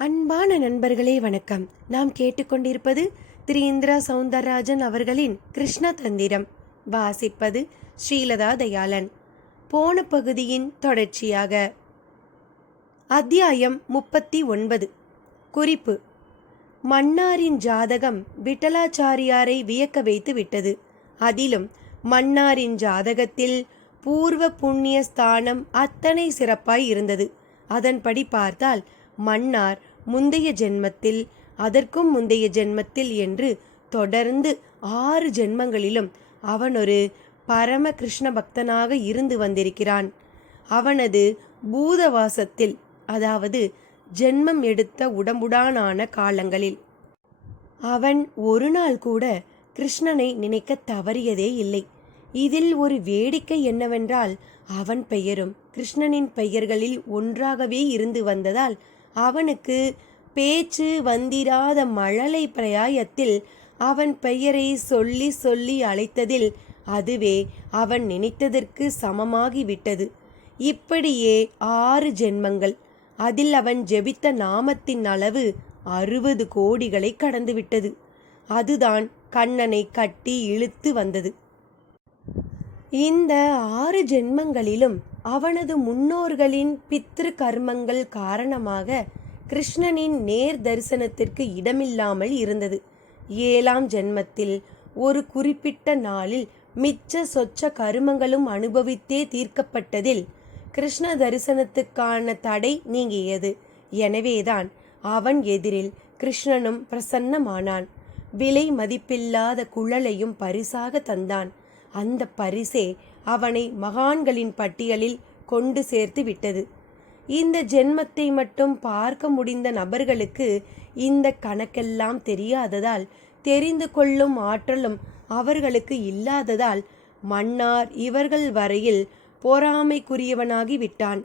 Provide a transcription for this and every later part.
அன்பான நண்பர்களே வணக்கம். நாம் கேட்டுக்கொண்டிருப்பது திரு இந்திரா சௌந்தரராஜன் அவர்களின் கிருஷ்ண தந்திரம். வாசிப்பது ஸ்ரீலதா தயாளன். போன பகுதியின் தொடர்ச்சியாக. அத்தியாயம் 39. குறிப்பு: மன்னாரின் ஜாதகம் விட்டலாச்சாரியாரை வியக்க வைத்து விட்டது. அதிலும் மன்னாரின் ஜாதகத்தில் பூர்வ புண்ணிய ஸ்தானம் அத்தனை சிறப்பாய் இருந்தது. அதன்படி பார்த்தால் மன்னார் முந்தைய ஜென்மத்தில், அதற்கும் முந்தைய ஜென்மத்தில் என்று தொடர்ந்து 6 ஜென்மங்களிலும் அவன் ஒரு பரம கிருஷ்ண பக்தனாக இருந்து வந்திருக்கிறான். அவனது பூதவாசத்தில், அதாவது ஜென்மம் எடுத்த உடம்புடானான காலங்களில் அவன் ஒரு நாள் கூட கிருஷ்ணனை நினைக்க தவறியதே இல்லை. இதில் ஒரு வேடிக்கை என்னவென்றால், அவன் பெயரும் கிருஷ்ணனின் பெயர்களில் ஒன்றாகவே இருந்து வந்ததால் அவனுக்கு பேச்சு வந்திராத மழலை பிரயாயத்தில் அவன் பெயரை சொல்லி சொல்லி அழைத்ததில் அதுவே அவன் நினைத்ததற்கு சமமாகிவிட்டது. இப்படியே 6 ஜென்மங்கள். அதில் அவன் ஜெபித்த நாமத்தின் அளவு 60 கோடிகளை கடந்துவிட்டது. அதுதான் கண்ணனை கட்டி இழுத்து வந்தது. இந்த 6 ஜென்மங்களிலும் அவனது முன்னோர்களின் பித்ரு கர்மங்கள் காரணமாக கிருஷ்ணனின் நேர் தரிசனத்திற்கு இடமில்லாமல் இருந்தது. 7ஆம் ஜென்மத்தில் ஒரு குறிப்பிட்ட நாளில் மிச்ச சொச்ச கருமங்களும் அனுபவித்தே தீர்க்கப்பட்டதில் கிருஷ்ண தரிசனத்துக்கான தடை நீங்கியது. எனவேதான் அவன் எதிரில் கிருஷ்ணனும் பிரசன்னமானான். விலை மதிப்பில்லாத குழலையும் பரிசாக தந்தான். அந்த பரிசே அவனை மகான்களின் பட்டியலில் கொண்டு சேர்த்து விட்டது. இந்த ஜென்மத்தை மட்டும் பார்க்க முடிந்த நபர்களுக்கு இந்த கணக்கெல்லாம் தெரியாததால், தெரிந்து கொள்ளும் ஆற்றலும் அவர்களுக்கு இல்லாததால் மன்னார் இவர்கள் வரையில் பொறாமைக்குரியவனாகி விட்டான்.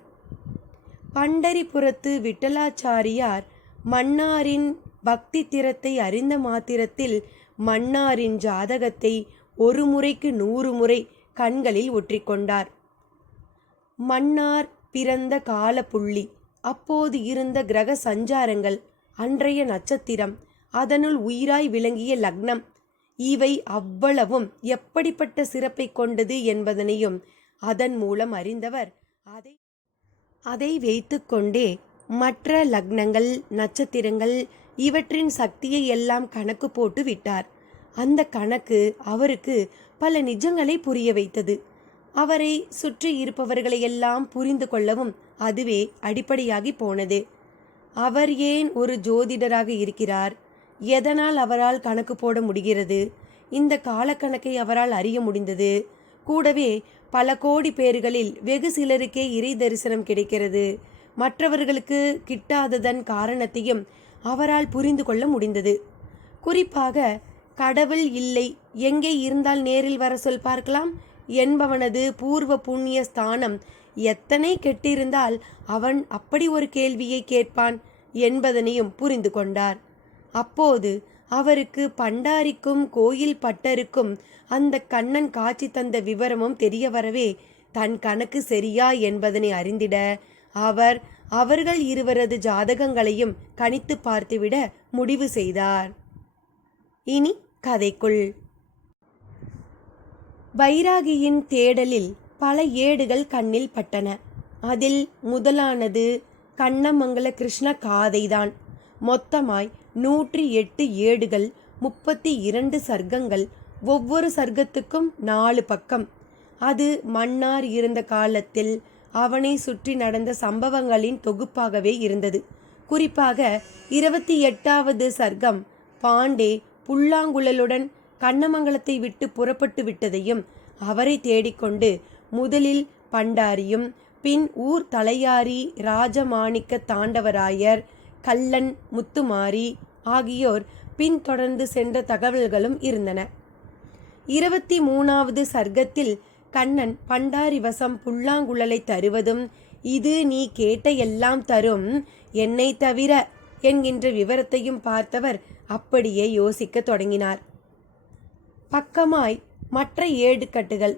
பண்டரிபுரத்து விட்டலாச்சாரியார் மன்னாரின் பக்தி திறத்தை அறிந்த மாத்திரத்தில் மன்னாரின் ஜாதகத்தை 1 முறைக்கு 100 முறை கண்களில் ஒற்றிக்கொண்டார். மன்னார் பிறந்த கால புள்ளி, அப்போது இருந்த கிரக சஞ்சாரங்கள், அன்றைய நட்சத்திரம், அதனுள் உயிராய் விளங்கிய லக்னம், இவை அவ்வளவும் எப்படிப்பட்ட சிறப்பை கொண்டது என்பதனையும் அதன் மூலம் அறிந்தவர் அதை வைத்து கொண்டே மற்ற லக்னங்கள், நட்சத்திரங்கள் இவற்றின் சக்தியை எல்லாம் கணக்கு போட்டு விட்டார். அந்த கணக்கு அவருக்கு பல நிஜங்களை புரிய வைத்தது. அவரை சுற்றி இருப்பவர்களையெல்லாம் புரிந்து கொள்ளவும் அதுவே அடிப்படையாகி போனது. அவர் ஏன் ஒரு ஜோதிடராக இருக்கிறார்? எதனால் அவரால் கணக்கு போட முடிகிறது? இந்த காலக்கணக்கை அவரால் அறிய முடிந்தது. கூடவே பல கோடி பேர்களில் வெகு சிலருக்கே இறை தரிசனம் கிடைக்கிறது. மற்றவர்களுக்கு கிட்டாததன் காரணத்தையும் அவரால் புரிந்து கொள்ள முடிந்தது. குறிப்பாக கடவுள் இல்லை, எங்கே இருந்தால் நேரில் வர சொல் பார்க்கலாம் என்பவனது பூர்வ புண்ணிய ஸ்தானம் எத்தனை கெட்டிருந்தால் அவன் அப்படி ஒரு கேள்வியை கேட்பான் என்பதனையும் புரிந்து கொண்டார். அப்போது அவருக்கு பண்டாரிக்கும் கோயில் பட்டருக்கும் அந்த கண்ணன் காட்சி தந்த விவரமும் தெரிய வரவே தன் கணக்கு சரியா என்பதனை அறிந்திட அவர்கள் இருவரது ஜாதகங்களையும் கணித்து பார்த்துவிட முடிவு செய்தார். இனி கதைக்குள். வைராகியின் தேடலில் பல ஏடுகள் கண்ணில் பட்டன. அதில் முதலானது கண்ணமங்கல கிருஷ்ண காதைதான். மொத்தமாய் 108 ஏடுகள், 32 சர்க்கங்கள், ஒவ்வொரு சர்க்கத்துக்கும் 4 பக்கம். அது மன்னார் இருந்த காலத்தில் அவனை சுற்றி நடந்த சம்பவங்களின் தொகுப்பாகவே இருந்தது. குறிப்பாக 28வது சர்க்கம் பாண்டே புல்லாங்குழலுடன் கண்ணமங்கலத்தை விட்டு புறப்பட்டு விட்டதையும், அவரை தேடிக்கொண்டு முதலில் பண்டாரியும் பின் ஊர் தலையாரி ராஜமாணிக்க தாண்டவராயர், கல்லன் முத்துமாரி ஆகியோர் பின்தொடர்ந்து சென்ற தகவல்களும் இருந்தன. 23வது சர்க்கத்தில் கண்ணன் பண்டாரி வசம் புல்லாங்குழலை தருவதும், இது நீ கேட்ட எல்லாம் தரும், என்னை தவிர என்கின்ற விவரத்தையும் பார்த்தவர் அப்படியே யோசிக்க தொடங்கினார். பக்கமாய் மற்ற ஏடுக்கட்டுகள்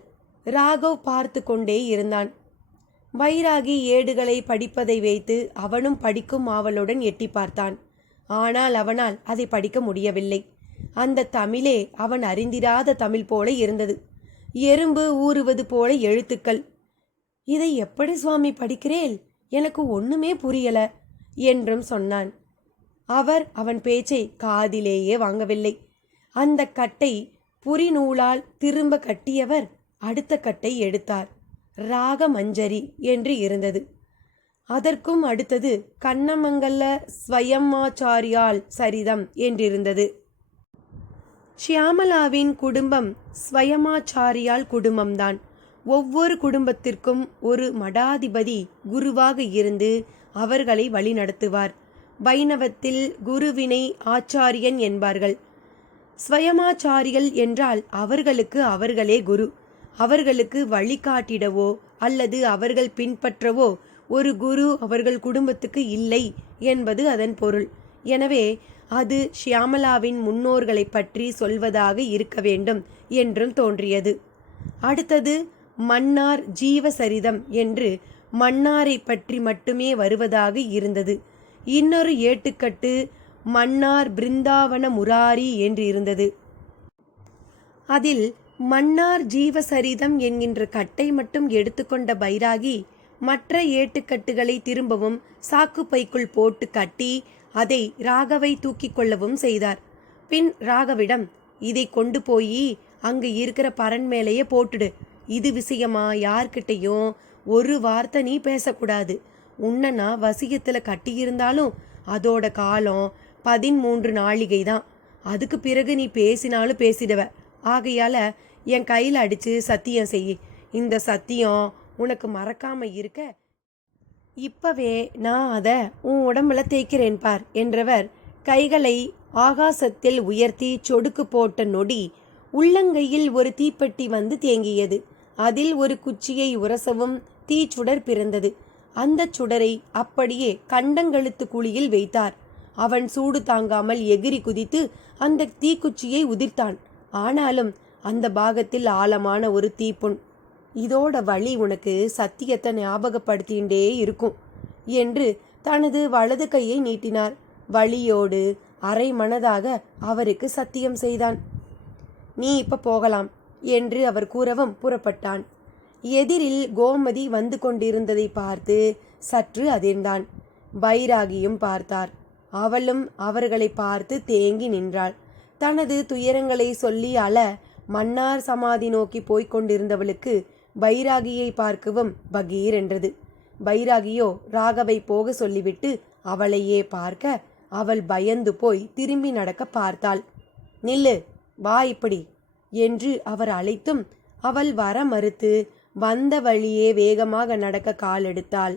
ராகவ் பார்த்து கொண்டே இருந்தான். பைராகி ஏடுகளை படிப்பதை வைத்து அவனும் படிக்கும் ஆவலுடன் எட்டி பார்த்தான். ஆனால் அவனால் அதை படிக்க முடியவில்லை. அந்த தமிழே அவன் அறிந்திராத தமிழ் போல இருந்தது. எறும்பு ஊறுவது போல எழுத்துக்கள். இதை எப்படி சுவாமி படிக்கிறேன்? எனக்கு ஒண்ணுமே புரியல என்றும் சொன்னான். அவர் அவன் பேச்சை காதிலேயே வாங்கவில்லை. அந்த கட்டை புரிநூலால் திரும்ப கட்டியவர் அடுத்த கட்டை எடுத்தார். ராகமஞ்சரி என்று இருந்தது. அதற்கும் அடுத்தது கண்ணமங்கல ஸ்வயமாச்சாரியால் சரிதம் என்றிருந்தது. ஷியாமளாவின் குடும்பம் ஸ்வயமாச்சாரியால் குடும்பம்தான். ஒவ்வொரு குடும்பத்திற்கும் ஒரு மடாதிபதி குருவாக இருந்து அவர்களை வழிநடத்துவார். வைணவத்தில் குருவினை ஆச்சாரியன் என்பார்கள். ஸ்வயமாச்சாரிகள் என்றால் அவர்களுக்கு அவர்களே குரு. அவர்களுக்கு வழிகாட்டிடவோ அல்லது அவர்கள் பின்பற்றவோ ஒரு குரு அவர்கள் குடும்பத்துக்கு இல்லை என்பது அதன் பொருள். எனவே அது ஷியாமளாவின் முன்னோர்களை பற்றி சொல்வதாக இருக்க வேண்டும் என்றும் தோன்றியது. அடுத்தது மன்னார் ஜீவசரிதம் என்று மன்னாரை பற்றி மட்டுமே வருவதாக இருந்தது. இன்னொரு ஏட்டுக்கட்டு மன்னார் பிருந்தாவன முராரி என்று இருந்தது. அதில் மன்னார் ஜீவசரிதம் என்கின்ற கட்டை மட்டும் எடுத்துக்கொண்ட பைராகி மற்ற ஏட்டுக்கட்டுகளை திரும்பவும் சாக்கு பைக்குள் போட்டு கட்டி அதை ராகவை தூக்கி கொள்ளவும் செய்தார். பின் ராகவிடம், இதை கொண்டு போய் அங்கு இருக்கிற பரன் மேலேயே போட்டுடு. இது விஷயமா யார்கிட்டையும் ஒரு வார்த்தை நீ பேசக்கூடாது. உன்னை நான் வசியத்துல கட்டியிருந்தாலும் அதோட காலம் 13 நாழிகை தான். அதுக்கு பிறகு நீ பேசினாலும் பேசிடுவ. ஆகையால என் கையில் அடிச்சு சத்தியம் செய். இந்த சத்தியம் உனக்கு மறக்காம இருக்க இப்பவே நான் அதை உன் உடம்புல தேய்க்கிறேன் பார் என்றவர் கைகளை ஆகாசத்தில் உயர்த்தி சொடுக்கு போட்ட நொடி உள்ளங்கையில் ஒரு தீப்பெட்டி வந்து தேங்கியது. அதில் ஒரு குச்சியை உரசவும் தீச்சுடர் பிறந்தது. அந்த சுடரை அப்படியே கண்டங்கழுத்து குழியில் வைத்தார். அவன் சூடு தாங்காமல் எகிரி குதித்து அந்த தீக்குச்சியை உதிர்த்தான். ஆனாலும் அந்த பாகத்தில் ஆழமான ஒரு தீப்புண். இதோட வழி உனக்கு சத்தியத்தை ஞாபகப்படுத்திண்டே இருக்கும் என்று தனது வலது கையை நீட்டினார். வழியோடு அரை மனதாக அவருக்கு சத்தியம் செய்தான். நீ இப்ப போகலாம் என்று அவர் கூறவும் புறப்பட்டான். எதிரில் கோமதி வந்து கொண்டிருந்ததை பார்த்து சற்று அதிர்ந்தான். பைராகியும் பார்த்தார். அவளும் அவர்களை பார்த்து தேங்கி நின்றாள். தனது துயரங்களை சொல்லி அழ மன்னார் சமாதி நோக்கி போய்க் கொண்டிருந்தவளுக்கு பைராகியை பார்க்கவும் பகீர் என்றது. பைராகியோ ராகவை போக சொல்லிவிட்டு அவளையே பார்க்க அவள் பயந்து போய் திரும்பி நடக்க பார்த்தாள். நில்லு, வா இப்படி என்று அவர் அழைத்தும் அவள் வர மறுத்து வந்த வழியே வேகமாக நடக்க காலெடுத்தாள்.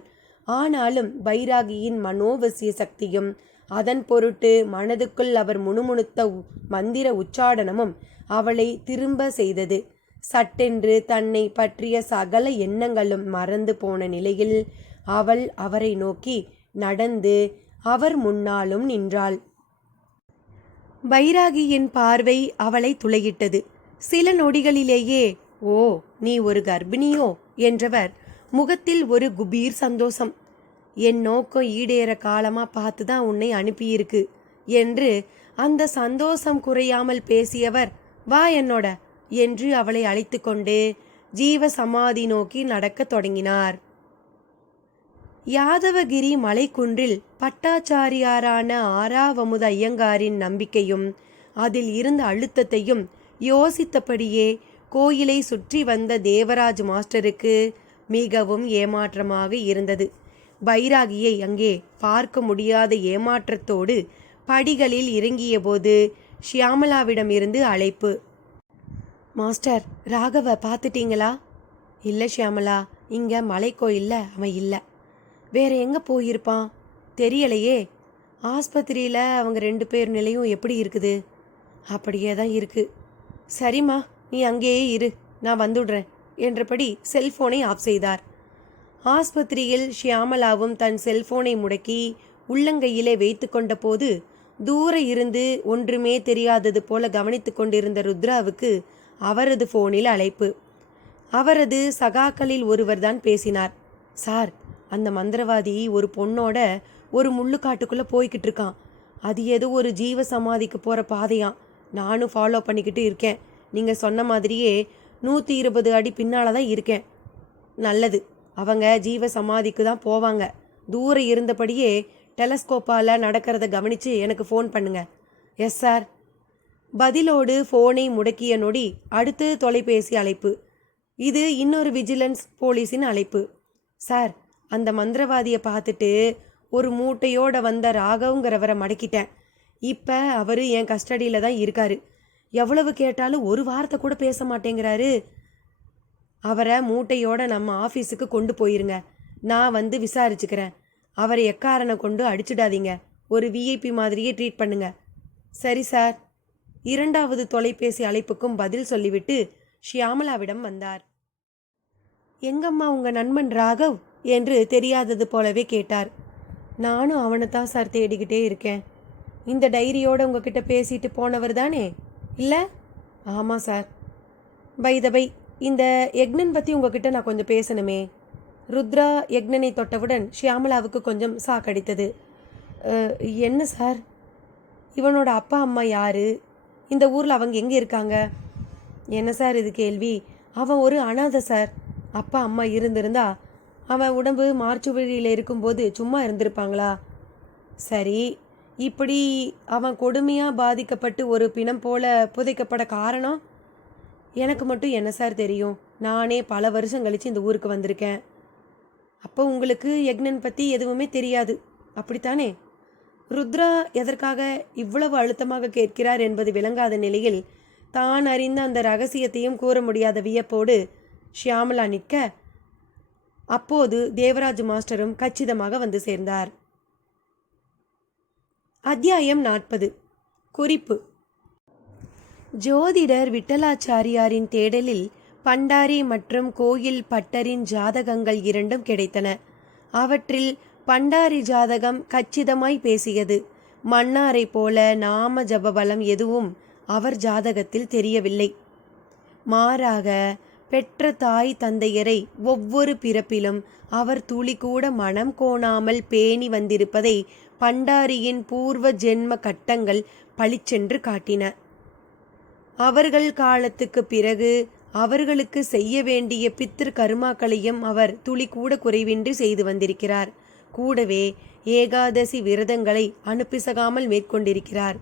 ஆனாலும் பைராகியின் மனோவசிய சக்தியும் அதன் பொருட்டு மனதுக்குள் அவர் முணுமுணுத்த மந்திர உச்சாடனமும் அவளை திரும்ப செய்தது. சட்டென்று தன்னை பற்றிய சகல எண்ணங்களும் மறந்து போன நிலையில் அவள் அவரை நோக்கி நடந்து அவர் முன்னாலும் நின்றாள். பைராகியின் பார்வை அவளை துளையிட்டது. சில நொடிகளிலேயே, ஓ, நீ ஒரு கர்ப்பிணியோ என்றவர் முகத்தில் ஒரு குபீர் சந்தோஷம். என் நோக்கம் ஈடேற காலமா பார்த்துதான் உன்னை அனுப்பியிருக்கு என்று அந்த சந்தோஷம் குறையாமல் பேசியவர், வா என்னோட என்று அவளை அழைத்து கொண்டு ஜீவ சமாதி நோக்கி நடக்கத் தொடங்கினார். யாதவகிரி மலைக்குன்றில் பட்டாச்சாரியாரான ஆறாவமுத ஐயங்காரின் நம்பிக்கையும் அதில் இருந்த அழுத்தத்தையும் யோசித்தபடியே கோயிலை சுற்றி வந்த தேவராஜ் மாஸ்டருக்கு மிகவும் ஏமாற்றமாக இருந்தது. பைராகியை அங்கே பார்க்க முடியாத ஏமாற்றத்தோடு படிகளில் இறங்கிய போது ஷியாமளாவிடமிருந்து அழைப்பு. மாஸ்டர், ராகவ பார்த்துட்டீங்களா? இல்லை ஷியாமளா, இங்கே மலைக்கோயிலில் அவன் இல்லை. வேற எங்கே போயிருப்பான் தெரியலையே. ஆஸ்பத்திரியில் அவங்க 2 பேர் நிலையும் எப்படி இருக்குது? அப்படியே தான் இருக்கு. சரிம்மா, நீ அங்கேயே இரு, நான் வந்துடுறேன் என்றபடி செல்போனை ஆஃப் செய்தார். ஆஸ்பத்திரியில் ஷியாமளாவும் தன் செல்போனை முடக்கி உள்ளங்கையிலே வைத்து கொண்ட போது தூர இருந்து ஒன்றுமே தெரியாதது போல கவனித்து கொண்டிருந்த ருத்ராவுக்கு அவரது போனில் அழைப்பு. அவரது சகாக்களில் ஒருவர்தான் பேசினார். சார், அந்த மந்திரவாதி ஒரு பொண்ணோட ஒரு முள்ளுக்காட்டுக்குள்ளே போய்கிட்டு இருக்கான். அது ஏதோ ஒரு ஜீவ சமாதிக்கு போகிற பாதையாம். நானும் ஃபாலோ பண்ணிக்கிட்டு இருக்கேன். நீங்கள் சொன்ன மாதிரியே 120 அடி பின்னால் தான் இருக்கேன். நல்லது, அவங்க ஜீவ சமாதிக்கு தான் போவாங்க. தூரம் இருந்தபடியே டெலஸ்கோப்பால் நடக்கிறத கவனித்து எனக்கு ஃபோன் பண்ணுங்க. Yes sir. பதிலோடு ஃபோனை முடக்கிய நொடி அடுத்து தொலைபேசி அழைப்பு. இது இன்னொரு விஜிலன்ஸ் போலீஸின் அழைப்பு. சார், அந்த மந்திரவாதியை பார்த்துட்டு ஒரு மூட்டையோட வந்த ராகவுங்கிறவரை மடக்கிட்டேன். இப்போ அவர் என் கஸ்டடியில் தான் இருக்காரு. எவ்வளவு கேட்டாலும் ஒரு வார்த்தை கூட பேச மாட்டேங்கிறாரு. அவரை மூட்டையோட நம்ம ஆஃபீஸுக்கு கொண்டு போயிருங்க. நான் வந்து விசாரிச்சுக்கிறேன். அவரை எக்காரனை கொண்டு அடிச்சிடாதீங்க. ஒரு விஐபி மாதிரியே ட்ரீட் பண்ணுங்க. சரி சார். இரண்டாவது தொலைபேசி அழைப்புக்கும் பதில் சொல்லிவிட்டு ஷியாமலாவிடம் வந்தார். எங்கம்மா உங்கள் நண்பன் ராகவ் என்று தெரியாதது போலவே கேட்டார். நானும் அவனை தான் சார் தேடிக்கிட்டே இருக்கேன். இந்த டைரியோடு உங்ககிட்ட பேசிட்டு போனவர் தானே? இல்லை? ஆமாம் சார். பை த பை, இந்த யக்னன் பற்றி உங்ககிட்ட நான் கொஞ்சம் பேசணுமே. ருத்ரா யக்னனை தொட்டவுடன் ஷியாமலாவுக்கு கொஞ்சம் சாக்கடித்தது. என்ன சார்? இவனோட அப்பா அம்மா யார்? இந்த ஊரில் அவங்க எங்கே இருக்காங்க? என்ன சார் இது கேள்வி? அவன் ஒரு அனாதை சார். அப்பா அம்மா இருந்திருந்தா அவன் உடம்பு மார்ச்சுவரியில் இருக்கும்போது சும்மா இருந்திருப்பாங்களா? சரி, இப்படி அவன் கொடுமையாக பாதிக்கப்பட்டு ஒரு பிணம் போல புதைக்கப்பட காரணம் எனக்கு மட்டும் என்ன சார் தெரியும்? நானே பல வருஷம் கழித்து இந்த ஊருக்கு வந்திருக்கேன். அப்போ உங்களுக்கு யக்னன் பற்றி எதுவுமே தெரியாது, அப்படித்தானே? ருத்ரா எதற்காக இவ்வளவு அழுத்தமாக கேட்கிறார் என்பது விளங்காத நிலையில் தான் அறிந்த அந்த ரகசியத்தையும் கூற முடியாத வியப்போடு ஷியாமலா நிற்க, அப்போது தேவராஜ் மாஸ்டரும் கச்சிதமாக வந்து சேர்ந்தார். அத்தியாயம் 40. குறிப்பு. ஜோதிடர் விட்டலாச்சாரியாரின் தேடலில் பண்டாரி மற்றும் கோயில் பட்டரின் ஜாதகங்கள் இரண்டும் கிடைத்தன. அவற்றில் பண்டாரி ஜாதகம் கச்சிதமாய் பேசியது. மன்னாரை போல நாம ஜபபலம் எதுவும் அவர் ஜாதகத்தில் தெரியவில்லை. மாறாக பெற்ற தாய் தந்தையரை ஒவ்வொரு பிறப்பிலும் அவர் துளி கூட மனம் கோணாமல் பேணி வந்திருப்பதை பண்டாரியின் பூர்வ ஜென்ம கட்டங்கள் பளிச்சென்று காட்டின. அவர்கள் காலத்துக்கு பிறகு அவர்களுக்கு செய்ய வேண்டிய பித்திரு கருமாக்களையும் அவர் துளி கூட குறைவின்றி செய்து வந்திருக்கிறார். கூடவே ஏகாதசி விரதங்களை அனுப்பிசகாமல் மேற்கொண்டிருக்கிறார்.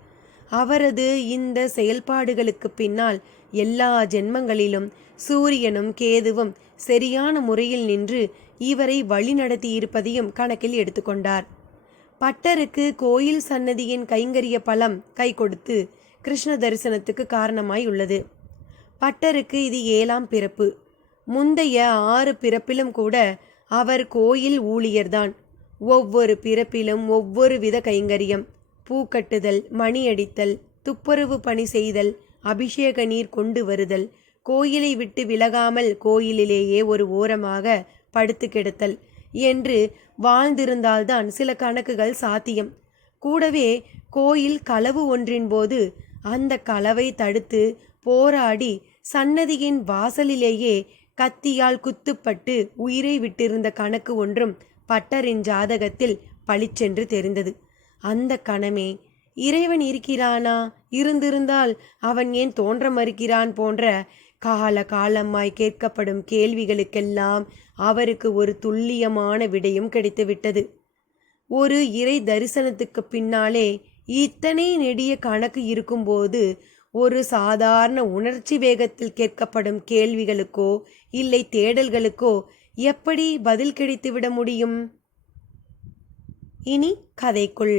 அவரது இந்த செயல்பாடுகளுக்கு பின்னால் எல்லா ஜென்மங்களிலும் சூரியனும் கேதுவும் சரியான முறையில் நின்று இவரை வழிநடத்தியிருப்பதையும் கணக்கில் எடுத்துக்கொண்டார். பட்டருக்கு கோயில் சன்னதியின் கைங்கரிய பலம் கை கொடுத்து கிருஷ்ண தரிசனத்துக்கு காரணமாய் உள்ளது. பட்டருக்கு இது 7ஆம் பிறப்பு. முந்தைய 6 பிறப்பிலும் கூட அவர் கோயில் ஊழியர்தான். ஒவ்வொரு பிறப்பிலும் ஒவ்வொரு வித கைங்கரியம். பூக்கட்டுதல், மணியடித்தல், துப்புரவு பணி செய்தல், அபிஷேக நீர் கொண்டு வருதல், கோயிலை விட்டு விலகாமல் கோயிலிலேயே ஒரு ஓரமாக படுத்து கிடத்தல் என்று வாழ்ந்திருந்தால்தான் சில கணக்குகள் சாத்தியம். கூடவே கோயில் களவு ஒன்றின் போது அந்த களவை தடுத்து போராடி சன்னதியின் வாசலிலேயே கத்தியால் குத்துப்பட்டு உயிரை விட்டிருந்த கணக்கு ஒன்றும் பட்டரின் ஜாதகத்தில் பளிச்சென்று தெரிந்தது. அந்த கணமே இறைவன் இருக்கிறானா, இருந்திருந்தால் அவன் ஏன் தோன்ற மறுக்கிறான் போன்ற கால காலமாய் கேட்கப்படும் கேள்விகளுக்கெல்லாம் அவருக்கு ஒரு துல்லியமான விடையும் கிடைத்துவிட்டது. ஒரு இறை தரிசனத்துக்கு பின்னாலே இத்தனை நெடிய கணக்கு இருக்கும்போது ஒரு சாதாரண உணர்ச்சி வேகத்தில் கேட்கப்படும் கேள்விகளுக்கோ இல்லை தேடல்களுக்கோ எப்படி பதில் கிடைத்துவிட முடியும்? இனி கதைக்குள்.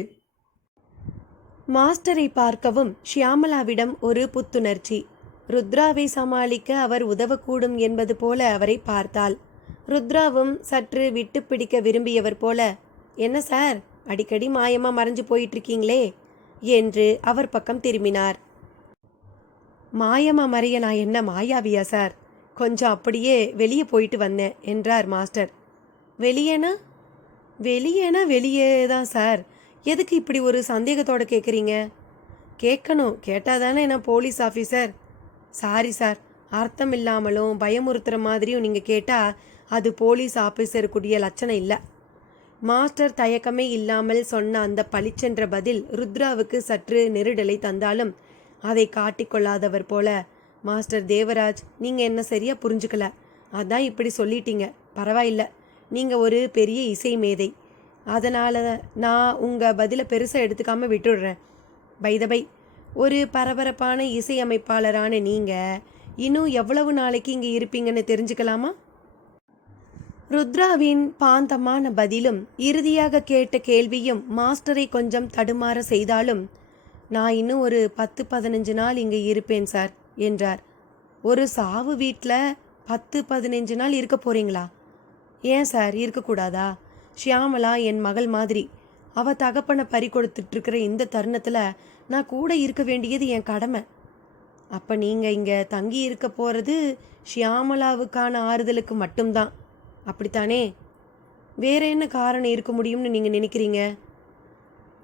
மாஸ்டரை பார்க்கவும் ஷியாமலாவிடம் ஒரு புத்துணர்ச்சி. ருத்ராவை சமாளிக்க அவர் உதவக்கூடும் என்பது போல அவரை பார்த்தாள். ருத்ராவும் சற்று விட்டு பிடிக்க விரும்பியவர் போல, என்ன சார், அடிக்கடி மாயமா மறைஞ்சு போயிட்டுருக்கீங்களே என்று அவர் பக்கம் திரும்பினார். மாயமா மறைய நான் என்ன மாயாவியா சார்? கொஞ்சம் அப்படியே வெளியே போயிட்டு வந்தேன் என்றார் மாஸ்டர். வெளியேனா? வெளியே தான் சார். எதுக்கு இப்படி ஒரு சந்தேகத்தோடு கேட்குறீங்க? கேட்கணும், கேட்டாதானே நான் போலீஸ் ஆஃபீஸர். சாரி சார், அர்த்தம் இல்லாமலும் பயமுறுத்துகிற மாதிரியும் நீங்கள் கேட்டால் அது போலீஸ் ஆபீசருக்குரிய லட்சணம் இல்லை. மாஸ்டர் தயக்கமே இல்லாமல் சொன்ன அந்த பளிச்சென்ற பதில் ருத்ராவுக்கு சற்று நெருடலை தந்தாலும் அதை காட்டிக்கொள்ளாதவர் போல, மாஸ்டர் தேவராஜ், நீங்கள் என்ன சரியாக புரிஞ்சுக்கல, அதான் இப்படி சொல்லிட்டீங்க, பரவாயில்ல, நீங்கள் ஒரு பெரிய இசை மேதை, அதனால் நான் உங்கள் பதிலை பெருசாக எடுத்துக்காமல் விட்டுடுறேன். பை ஒரு பரபரப்பான இசையமைப்பாளரான நீங்கள் இன்னும் எவ்வளவு நாளைக்கு இங்கே இருப்பீங்கன்னு தெரிஞ்சுக்கலாமா? ருத்ராவின் பாந்தமான பதிலும் இறுதியாக கேட்ட கேள்வியும் மாஸ்டரை கொஞ்சம் தடுமாற செய்தாலும், நான் இன்னும் ஒரு 10-15 நாள் இங்கே இருப்பேன் சார் என்றார். ஒரு சாவு வீட்டில் 10-15 நாள் இருக்க போறீங்களா? ஏன் சார் இருக்கக்கூடாதா? ஷியாமலா என் மகள் மாதிரி. அவள் தகப்பனை பறி கொடுத்துட்ருக்கிற இந்த தருணத்தில் நான் கூட இருக்க வேண்டியது என் கடமை. அப்போ நீங்கள் இங்கே தங்கி இருக்க போகிறது ஷியாமலாவுக்கான ஆறுதலுக்கு மட்டும்தான், அப்படித்தானே? வேற என்ன காரணம் இருக்க முடியும்னு நீங்கள் நினைக்கிறீங்க?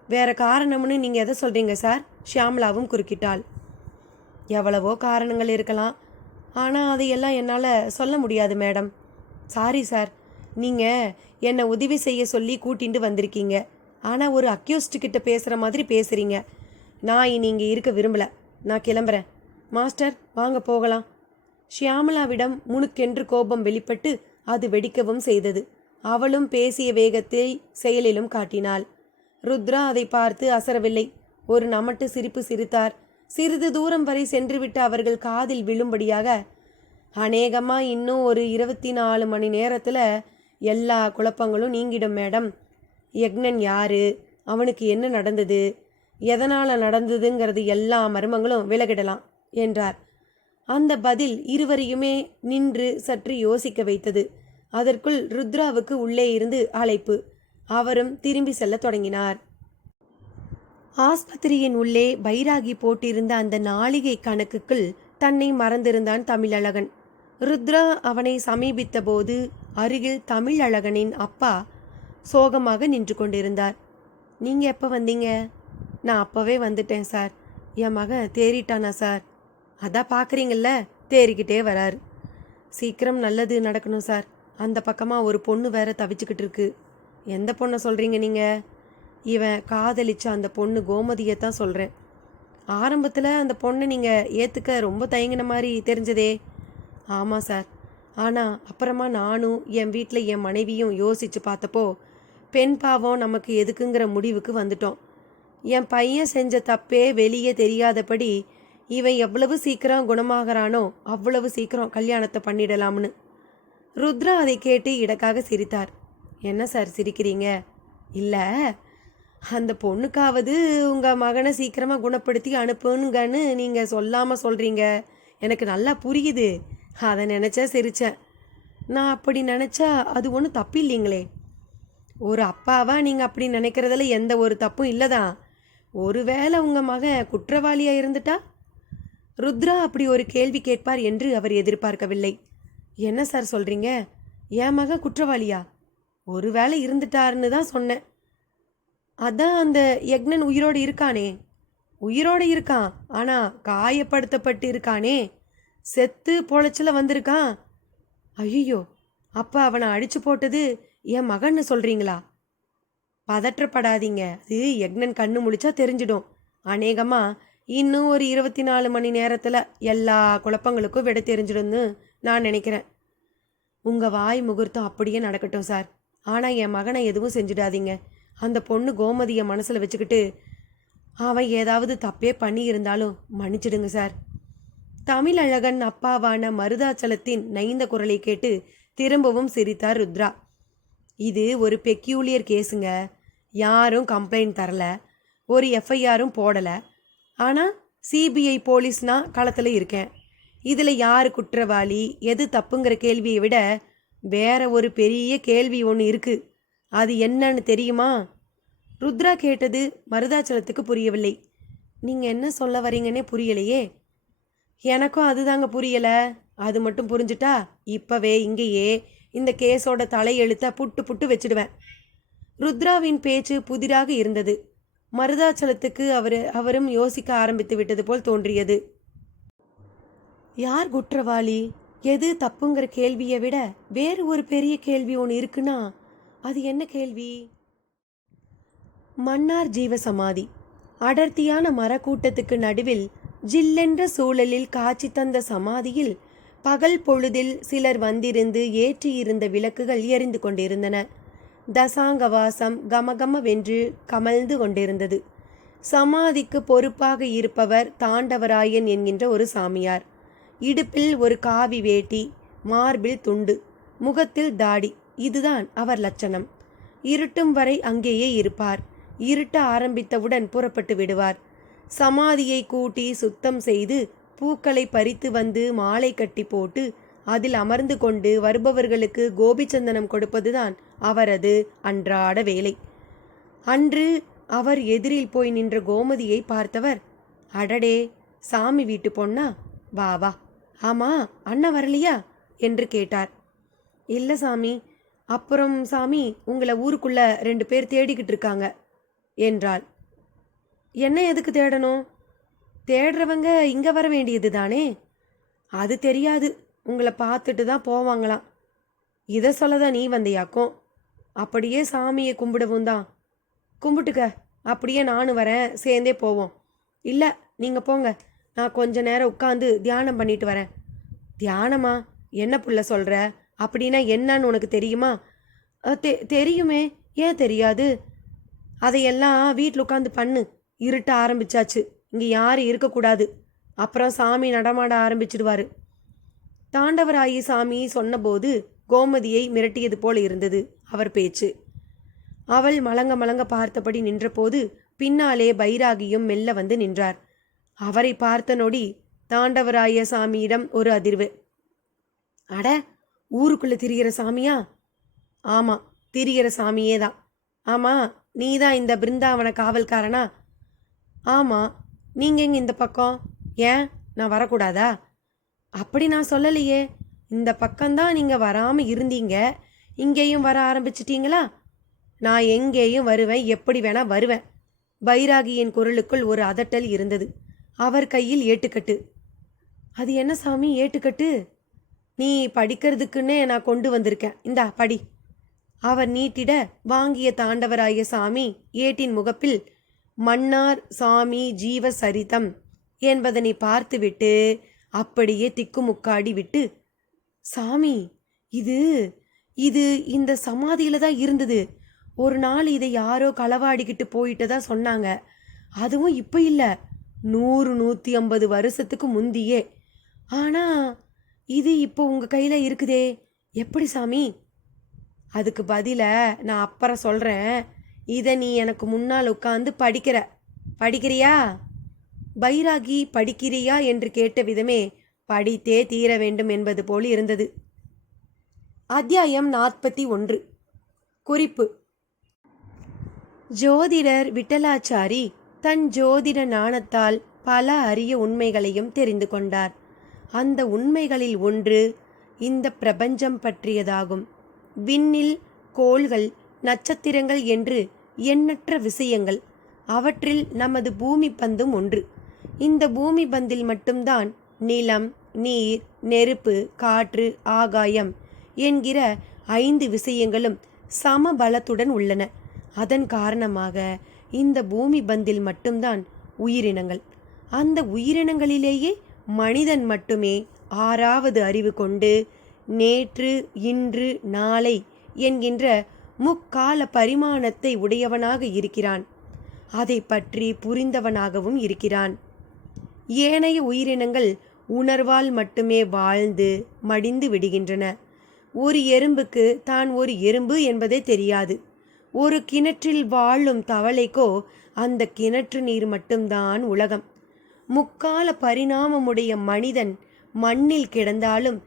வேற காரணம்னு நீங்கள் எதை சொல்கிறீங்க சார்? ஷியாமலாவும் குறுக்கிட்டாள். எவ்வளவோ காரணங்கள் இருக்கலாம், ஆனால் அதையெல்லாம் என்னால் சொல்ல முடியாது மேடம். சாரி சார், நீங்கள் என்னை உதவி செய்ய சொல்லி கூட்டிகிட்டு வந்திருக்கீங்க, ஆனால் ஒரு அக்யூஸ்டுக்கிட்ட பேசுகிற மாதிரி பேசுகிறீங்க. நான் இனி இங்கே இருக்க விரும்பலை, நான் கிளம்புறேன். மாஸ்டர் வாங்க போகலாம். ஷியாமலாவிடம் முணுக்கென்று கோபம் வெளிப்பட்டு அது வெடிக்கவும் செய்தது. அவளும் பேசிய வேகத்தில் செயலிலும் காட்டினாள். ருத்ரா அதை பார்த்து அசரவில்லை. ஒரு நமட்டு சிரிப்பு சிரித்தார். சிறிது தூரம் வரை சென்றுவிட்டு அவர்கள் காதில் விழும்படியாக, அநேகமா இன்னும் ஒரு 24 மணி நேரத்தில் எல்லா குழப்பங்களும் நீங்கிடும் மேடம். யக்னன் யாரு, அவனுக்கு என்ன நடந்தது, எதனால் நடந்ததுங்கிறது எல்லா மர்மங்களும் விலகிடலாம் என்றார். அந்த பதில் இருவரையுமே நின்று சற்று யோசிக்க வைத்தது. அதற்குள் ருத்ராவுக்கு உள்ளே இருந்து அழைப்பு. அவரும் திரும்பி செல்ல தொடங்கினார். ஆஸ்பத்திரியின் உள்ளே பைராகி போட்டிருந்த அந்த நாளிகை கணக்குக்குள் தன்னை மறந்திருந்தான் தமிழழகன். ருத்ரா அவனை சமீபித்த போது அருகில் தமிழழகனின் அப்பா சோகமாக நின்று கொண்டிருந்தார். நீங்க எப்போ வந்தீங்க? நான் அப்பவே வந்துட்டேன் சார். என் மகன் தேறிட்டானா சார்? அதான் பார்க்குறீங்கல்ல, தேறிக்கிட்டே வராரு. சீக்கிரம் நல்லது நடக்கணும் சார். அந்த பக்கமாக ஒரு பொண்ணு வேற தவிச்சுக்கிட்டு இருக்கு. எந்த பொண்ணை சொல்கிறீங்க நீங்கள்? இவன் காதலிச்ச அந்த பொண்ணு கோமதியை தான் சொல்கிறேன். ஆரம்பத்தில் அந்த பொண்ணை நீங்கள் ஏற்றுக்க ரொம்ப தயங்கின மாதிரி தெரிஞ்சதே. ஆமாம் சார், ஆனால் அப்புறமா நானும் என் வீட்டில் என் மனைவியும் யோசித்து பார்த்தப்போ பெண் பாவம் நமக்கு எதுக்குங்கிற முடிவுக்கு வந்துட்டோம். என் பையன் செஞ்ச தப்பே வெளியே தெரியாதபடி இவன் எவ்வளவு சீக்கிரம் குணமாகறானோ அவ்வளவு சீக்கிரம் கல்யாணத்தை பண்ணிடலாம்னு. ருத்ரா அதை கேட்டு இடக்காக சிரித்தார். என்ன சார் சிரிக்கிறீங்க? இல்லை, அந்த பொண்ணுக்காவது உங்கள் மகனை சீக்கிரமாக குணப்படுத்தி அனுப்புங்கன்னு நீங்கள் சொல்லாமல் சொல்கிறீங்க. எனக்கு நல்லா புரியுது, அதை நினச்சா சிரித்தேன். நான் அப்படி நினச்சா அது ஒன்றும் தப்பு இல்லைங்களே. ஒரு அப்பாவா நீங்கள் அப்படி நினைக்கிறதுல எந்த ஒரு தப்பும் இல்லைதான். ஒருவேளை உங்கள் மகன் குற்றவாளியாக இருந்துட்டா? ருத்ரா அப்படி ஒரு கேள்வி கேட்பார் என்று அவர் எதிர்பார்க்கவில்லை. என்ன சார் சொல்கிறீங்க? என் மகன் குற்றவாளியா? ஒருவேளை இருந்துட்டாருன்னு தான் சொன்னேன். அதான் அந்த யக்னன் உயிரோடு இருக்கானே. உயிரோடு இருக்கான், ஆனால் காயப்படுத்தப்பட்டு இருக்கானே. செத்து பொழைச்சில் வந்திருக்கான். ஐயோ, அப்போ அவனை அடிச்சு போட்டது என் மகன்னு சொல்கிறீங்களா? பதற்றப்படாதீங்க, அது யக்னன் கண்ணு முழிச்சா தெரிஞ்சிடும். அநேகமாக இன்னும் ஒரு 24 மணி நேரத்தில் எல்லா குழப்பங்களுக்கும் விட தெரிஞ்சிடும்னு நான் நினைக்கிறேன். உங்கள் வாய் முகூர்த்தம் அப்படியே நடக்கட்டும் சார். ஆனால் என் மகனை எதுவும் செஞ்சிடாதீங்க. அந்த பொண்ணு கோமதியை மனசில் வச்சுக்கிட்டு அவன் ஏதாவது தப்பே பண்ணி இருந்தாலும் மன்னிச்சிடுங்க சார். தமிழழகன் அப்பாவான மருதாச்சலத்தின் நைந்த குரலை கேட்டு திரும்பவும் சிரித்தார் ருத்ரா. இது ஒரு பெக்யூலியர் கேஸுங்க. யாரும் கம்ப்ளைண்ட் தரல, ஒரு எஃப்ஐஆரும் போடலை. ஆனால் சிபிஐ போலீஸ்னா களத்தில் இருக்கேன். இதில் யார் குற்றவாளி, எது தப்புங்கிற கேள்வியை விட வேற ஒரு பெரிய கேள்வி ஒன்று இருக்குது. அது என்னன்னு தெரியுமா? ருத்ரா கேட்டது மருதாச்சலத்துக்கு புரியவில்லை. நீங்கள் என்ன சொல்ல வரீங்கன்னே புரியலையே. எனக்கும் அதுதாங்க புரியலை. அது மட்டும் புரிஞ்சுட்டா இப்போவே இங்கேயே இந்த கேஸோட தலையெழுத்தை புட்டு புட்டு வச்சிடுவேன். ருத்ராவின் பேச்சு புதிராக இருந்தது. மருதாச்சலத்துக்கு அவரும் யோசிக்க ஆரம்பித்து விட்டது போல் தோன்றியது. யார் குற்றவாளி? எது தப்புங்கிற கேள்வியை விட வேறு ஒரு பெரிய கேள்வி ஒன்று இருக்குன்னா அது என்ன கேள்வி? மன்னார் ஜீவசமாதி அடர்த்தியான மரக்கூட்டத்துக்கு நடுவில் ஜில்லென்ற சூழலில் காட்சி தந்த சமாதியில் பகல் பொழுதில் சிலர் வந்திருந்து ஏற்றியிருந்த விளக்குகள் எரிந்து கொண்டிருந்தன. தசாங்கவாசம் கமகமவென்று கமழ்ந்து கொண்டிருந்தது. சமாதிக்கு பொறுப்பாக இருப்பவர் தாண்டவராயன் என்கின்ற ஒரு சாமியார். இடுப்பில் ஒரு காவி வேட்டி, மார்பில் துண்டு, முகத்தில் தாடி. இதுதான் அவர் லட்சணம். இருட்டும் வரை அங்கேயே இருப்பார். இருட்ட ஆரம்பித்தவுடன் புறப்பட்டு விடுவார். சமாதியை கூட்டி சுத்தம் செய்து பூக்களை பறித்து வந்து மாலை கட்டி போட்டு அதில் அமர்ந்து கொண்டு வருபவர்களுக்கு கோபிச்சந்தனம் கொடுப்பதுதான் அவரது அன்றாட வேலை. அன்று அவர் எதிரில் போய் நின்ற கோமதியை பார்த்தவர், அடடே, சாமி வீட்டு பொண்ணா? வா வா. ஆமா, அண்ணா வரலையா என்று கேட்டார். இல்லை சாமி. அப்புறம் சாமி, உங்களை ஊருக்குள்ள 2 பேர் தேடிக்கிட்டு இருக்காங்க என்றாள். என்ன எதுக்கு தேடணும்? தேடுறவங்க இங்க வர வேண்டியது தானே. அது தெரியாது, உங்களை பார்த்துட்டு தான் போவாங்களாம். இதை சொல்லதான் நீ வந்தியாக்கும். அப்படியே சாமியை கும்பிடவும் தான். கும்பிட்டுக்க, அப்படியே நானும் வரேன், சேர்ந்தே போவோம். இல்லை, நீங்கள் போங்க, நான் கொஞ்ச நேரம் உட்காந்து தியானம் பண்ணிட்டு வரேன். தியானமா? என்ன புள்ள சொல்கிற? அப்படின்னா என்னன்னு உனக்கு தெரியுமா? தெரியுமே, ஏன் தெரியாது? அதையெல்லாம் வீட்டில் உட்காந்து பண்ணு. இருட்ட ஆரம்பிச்சாச்சு, இங்கே யாரும் இருக்கக்கூடாது. அப்புறம் சாமி நடமாட ஆரம்பிச்சிடுவார். தாண்டவராயி சாமி சொன்னபோது கோமதியை மிரட்டியது போல இருந்தது அவர் பேச்சு. அவள் மலங்க மலங்க பார்த்தபடி நின்றபோது பின்னாலே பைராகியும் மெல்ல வந்து நின்றார். அவரை பார்த்த நொடி தாண்டவராய சாமியிடம் ஒரு அதிர்வு. அட, ஊருக்குள்ள திரிகிற சாமியா? ஆமா, திரிகிற சாமியே தான். ஆமா, நீதான் இந்த பிருந்தாவன காவல்காரனா? ஆமா. நீங்க எங்க இந்த பக்கம்? ஏன், நான் வரக்கூடாதா? அப்படி நான் சொல்லலையே. இந்த பக்கம்தான் நீங்க வராம இருந்தீங்க, இங்கேயும் வர ஆரம்பிச்சிட்டீங்களா? நான் எங்கேயும் வருவேன், எப்படி வேணா வருவேன். பைராகியின் குரலுக்குள் ஒரு அதட்டல் இருந்தது. அவர் கையில் ஏட்டுக்கட்டு. அது என்ன சாமி ஏட்டுக்கட்டு? நீ படிக்கிறதுக்குன்னே நான் கொண்டு வந்திருக்கேன், இந்தா படி. அவர் நீட்டிட வாங்கிய தாண்டவராய சாமி ஏட்டின் முகப்பில் மன்னார் சாமி ஜீவ சரிதம் என்பதனை பார்த்துவிட்டு அப்படியே திக்குமுக்காடி விட்டு, சாமி, இது இது இந்த சமாதியில தான் இருந்தது. ஒரு நாள் இதை யாரோ களவாடிக்கிட்டு போயிட்டதா சொன்னாங்க. அதுவும் இப்போ இல்லை, 100-150 வருஷத்துக்கு முந்தியே. ஆனா இது இப்போ உங்க கையில இருக்குதே, எப்படி சாமி? அதுக்கு பதில நான் அப்புறம் சொல்றேன். இதை நீ எனக்கு முன்னால் உட்கார்ந்து படிக்கிறியா? பைராகி படிக்கிறியா என்று கேட்ட விதமே படித்தே தீர வேண்டும் என்பது போல் இருந்தது. அத்தியாயம் 41. குறிப்பு: ஜோதிடர் விட்டலாச்சாரி தன் ஜோதிட ஞானத்தால் பல அரிய உண்மைகளையும் தெரிந்து கொண்டார். அந்த உண்மைகளில் ஒன்று இந்த பிரபஞ்சம் பற்றியதாகும். விண்ணில் கோள்கள், நட்சத்திரங்கள் என்று எண்ணற்ற விஷயங்கள். அவற்றில் நமது பூமி பந்தும் ஒன்று. இந்த பூமி பந்தில் மட்டும்தான் நிலம், நீர், நெருப்பு, காற்று, ஆகாயம் என்கிற 5 விஷயங்களும் சம பலத்துடன் உள்ளன. அதன் காரணமாக இந்த பூமி பந்தில் மட்டும்தான் உயிரினங்கள். அந்த உயிரினங்களிலேயே மனிதன் மட்டுமே 6வது அறிவு கொண்டு நேற்று, இன்று, நாளை என்கின்ற முக்கால பரிமாணத்தை உடையவனாக இருக்கிறான். அதை பற்றி புரிந்தவனாகவும் இருக்கிறான். ஏனைய உயிரினங்கள் உணர்வால் மட்டுமே வாழ்ந்து மடிந்து விடுகின்றன. ஒரு எறும்புக்கு தான் ஒரு எறும்பு என்பதே தெரியாது. ஒரு கிணற்றில் வாழும் தவளைக்கோ அந்த கிணற்று நீர் மட்டும்தான் உலகம். முக்கால பரிணாமமுடைய மனிதன் மண்ணில் கிடந்தாலும்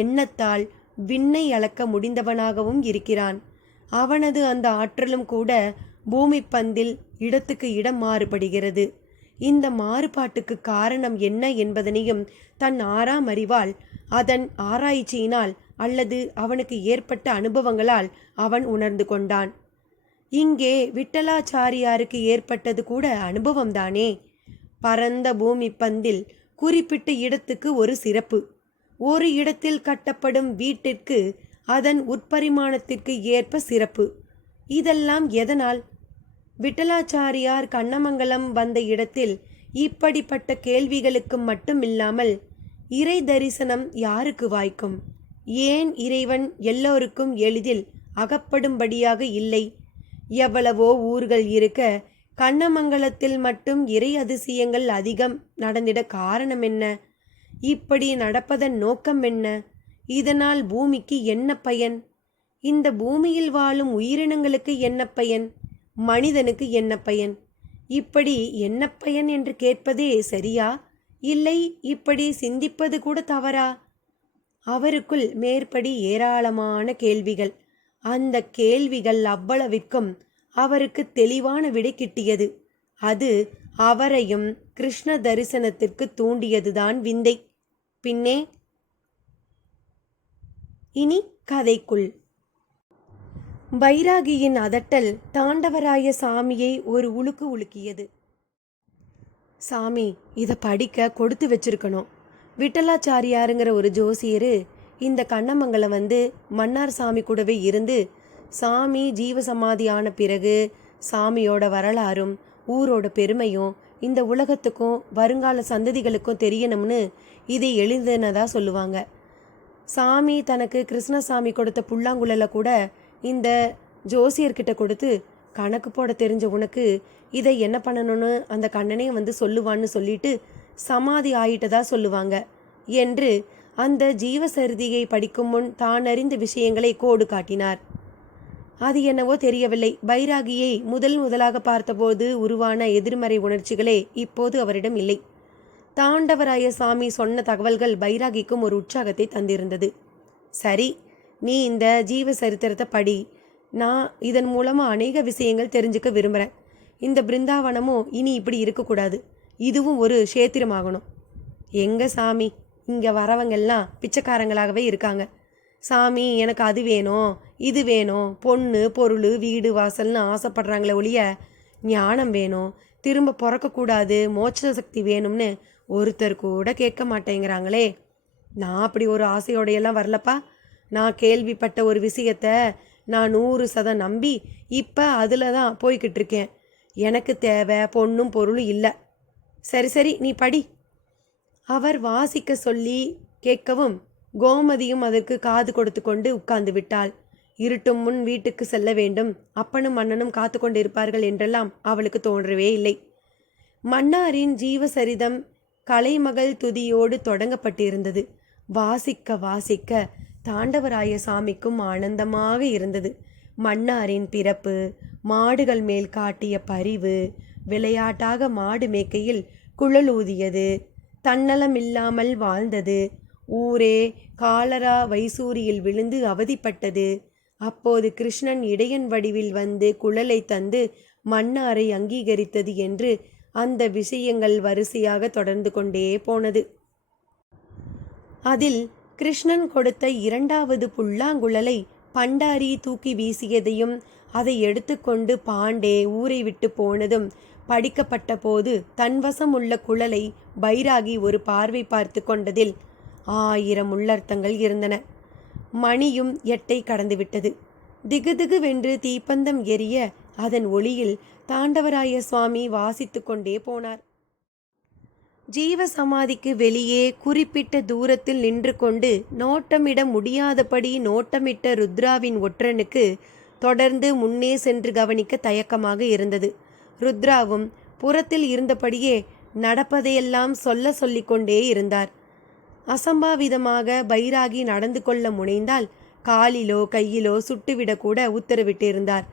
எண்ணத்தால் விண்ணை அளக்க முடிந்தவனாகவும் இருக்கிறான். அவனது அந்த ஆற்றலும் கூட பூமி பந்தில் இடத்துக்கு இடம் மாறுபடுகிறது. இந்த மாறுபாட்டுக்கு காரணம் என்ன என்பதனையும் தன் 6ஆம் அறிவால், அதன் ஆராய்ச்சியினால் அல்லது அவனுக்கு ஏற்பட்ட அனுபவங்களால் அவன் உணர்ந்து கொண்டான். இங்கே விட்டலாச்சாரியாருக்கு ஏற்பட்டது கூட அனுபவம்தானே. பரந்த பூமி பந்தில் குறிப்பிட்ட இடத்துக்கு ஒரு சிறப்பு. ஒரு இடத்தில் கட்டப்படும் வீட்டிற்கு அதன் உட்பரிமாணத்திற்கு ஏற்ப சிறப்பு. இதெல்லாம் எதனால்? விட்டலாச்சாரியார் கண்ணமங்கலம் வந்த இடத்தில் இப்படிப்பட்ட கேள்விகளுக்கு மட்டுமில்லாமல் இறை தரிசனம் யாருக்கு வாய்க்கும்? ஏன் இறைவன் எல்லோருக்கும் எளிதில் அகப்படும்படியாக இல்லை? எவ்வளவோ ஊர்கள் இருக்க கண்ணமங்கலத்தில் மட்டும் இறை அதிசயங்கள் அதிகம் நடந்திட காரணம் என்ன? இப்படி நடப்பதன் நோக்கம் என்ன? இதனால் பூமிக்கு என்ன பயன்? இந்த பூமியில் வாழும் உயிரினங்களுக்கு என்ன பயன்? மனிதனுக்கு என்ன பயன்? இப்படி என்ன பயன் என்று கேட்பதே சரியா, இல்லை இப்படி சிந்திப்பது கூட தவறா? அவருக்குள் மேற்படி ஏராளமான கேள்விகள். அந்த கேள்விகள் அவ்வளவிற்கும் அவருக்கு தெளிவான விடை கிட்டியது. அது அவரையும் கிருஷ்ண தரிசனத்திற்கு தூண்டியதுதான் விந்தை. பின்னே இனி கதைக்குள். பைராகியின் அதட்டல் தாண்டவராய சாமியை ஒரு உலுக்கு உலுக்கியது. சாமி, இதை படிக்க கொடுத்து வச்சிருக்கணும். விட்டலாச்சாரியாருங்கிற ஒரு ஜோசியர் இந்த கண்ணமங்கலம் மன்னார் சாமி கூடவே இருந்து சாமி ஜீவசமாதி ஆன பிறகு சாமியோட வரலாறும் ஊரோட பெருமையும் இந்த உலகத்துக்கும் வருங்கால சந்ததிகளுக்கும் தெரியணும்னு இதை எழுதினதா சொல்லுவாங்க. சாமி தனக்கு கிருஷ்ணசாமி கொடுத்த புல்லாங்குழலை கூட இந்த ஜோசியர்கிட்ட கொடுத்து, கணக்கு போட தெரிஞ்ச உனக்கு இதை என்ன பண்ணணும்னு அந்த கண்ணனே சொல்லுவான்னு சொல்லிட்டு சமாதி ஆயிட்டதா சொல்லுவாங்க என்று அந்த ஜீவசரிதியை படிக்கும் முன் தான் அறிந்த விஷயங்களை கோடு காட்டினார். அது என்னவோ தெரியவில்லை. பைராகியை முதலாக பார்த்தபோது உருவான எதிர்மறை உணர்ச்சிகளே இப்போது அவரிடம் இல்லை. தாண்டவராய சாமி சொன்ன தகவல்கள் பைராகிக்கும் ஒரு உற்சாகத்தை தந்திருந்தது. சரி, நீ இந்த ஜீவ சரித்திரத்தை படி. நான் இதன் மூலமாக அநேக விஷயங்கள் தெரிஞ்சுக்க விரும்புகிறேன். இந்த பிருந்தாவனமும் இனி இப்படி இருக்கக்கூடாது. இதுவும் ஒரு க்ஷேத்திரமாகணும். எங்க சாமி, இங்கே வரவங்கெல்லாம் பிச்சைக்காரங்களாகவே இருக்காங்க. சாமி, எனக்கு அது வேணும், இது வேணும், பொண்ணு பொருள் வீடு வாசல்னு ஆசைப்படுறாங்களே ஒழிய ஞானம் வேணும், திரும்ப பிறக்கக்கூடாது, மோட்ச சக்தி வேணும்னு ஒருத்தர் கூட கேட்க மாட்டேங்கிறாங்களே. நான் அப்படி ஒரு ஆசையோடையெல்லாம் வரலப்பா. நான் கேள்விப்பட்ட ஒரு விஷயத்தை நான் 100% நம்பி இப்போ அதில் தான் போய்கிட்டு இருக்கேன். எனக்கு தேவை பொண்ணும் பொருளும் இல்லை. சரி நீ படி. அவர் வாசிக்க சொல்லி கேட்கவும் கோமதியும் அதற்கு காது கொடுத்து கொண்டு உட்கார்ந்து விட்டாள். இருட்டும் முன் வீட்டுக்கு செல்ல வேண்டும், அப்பனும் மன்னனும் காத்து கொண்டு இருப்பார்கள் என்றெல்லாம் அவளுக்கு தோன்றவே இல்லை. மன்னாரின் ஜீவசரிதம் கலைமகள் துதியோடு தொடங்கப்பட்டிருந்தது. வாசிக்க தாண்டவராய சாமிக்கும் ஆனந்தமாக இருந்தது. மன்னாரின் பிறப்பு, மாடுகள் மேல் காட்டிய பரிவு, விளையாட்டாக மாடு மேய்க்கையில் குழலூதியது, தன்னலமில்லாமல் வாழ்ந்தது, ஊரே காலரா வைசூரியில் விழுந்து அவதிப்பட்டது. அப்போது கிருஷ்ணன் இடையன் வடிவில் குழலை தந்து மன்னாரை அங்கீகரித்தது என்று அந்த விஷயங்கள் வரிசையாக தொடர்ந்து கொண்டே போனது. அதில் கிருஷ்ணன் கொடுத்த 2வது புல்லாங்குழலை பண்டாரி தூக்கி வீசியதையும் அதை எடுத்துக்கொண்டு பாண்டே ஊரை விட்டு போனதும் படிக்கப்பட்ட போது தன்வசம் உள்ள குழலை பைராகி ஒரு பார்வை பார்த்து கொண்டதில் 1000 உள்ளர்த்தங்கள் இருந்தன. மணியும் 8ஐ கடந்துவிட்டது. திகுதிகுவென்று தீப்பந்தம் எரிய அதன் ஒளியில் தாண்டவராய சுவாமி வாசித்து கொண்டே போனார். ஜீவ சமாதிக்கு வெளியே குறிப்பிட்ட தூரத்தில் நின்று கொண்டு நோட்டமிட முடியாதபடி நோட்டமிட்ட ருத்ராவின் ஒற்றனுக்கு தொடர்ந்து முன்னே சென்று கவனிக்க தயக்கமாக இருந்தது. ருத்ராவும் புறத்தில் இருந்தபடியே நடப்பதையெல்லாம் சொல்லிக்கொண்டே இருந்தார். அசம்பாவிதமாக பைராகி நடந்து கொள்ள முனைந்தால் காலிலோ கையிலோ சுட்டுவிடக்கூட உத்தரவிட்டிருந்தார்.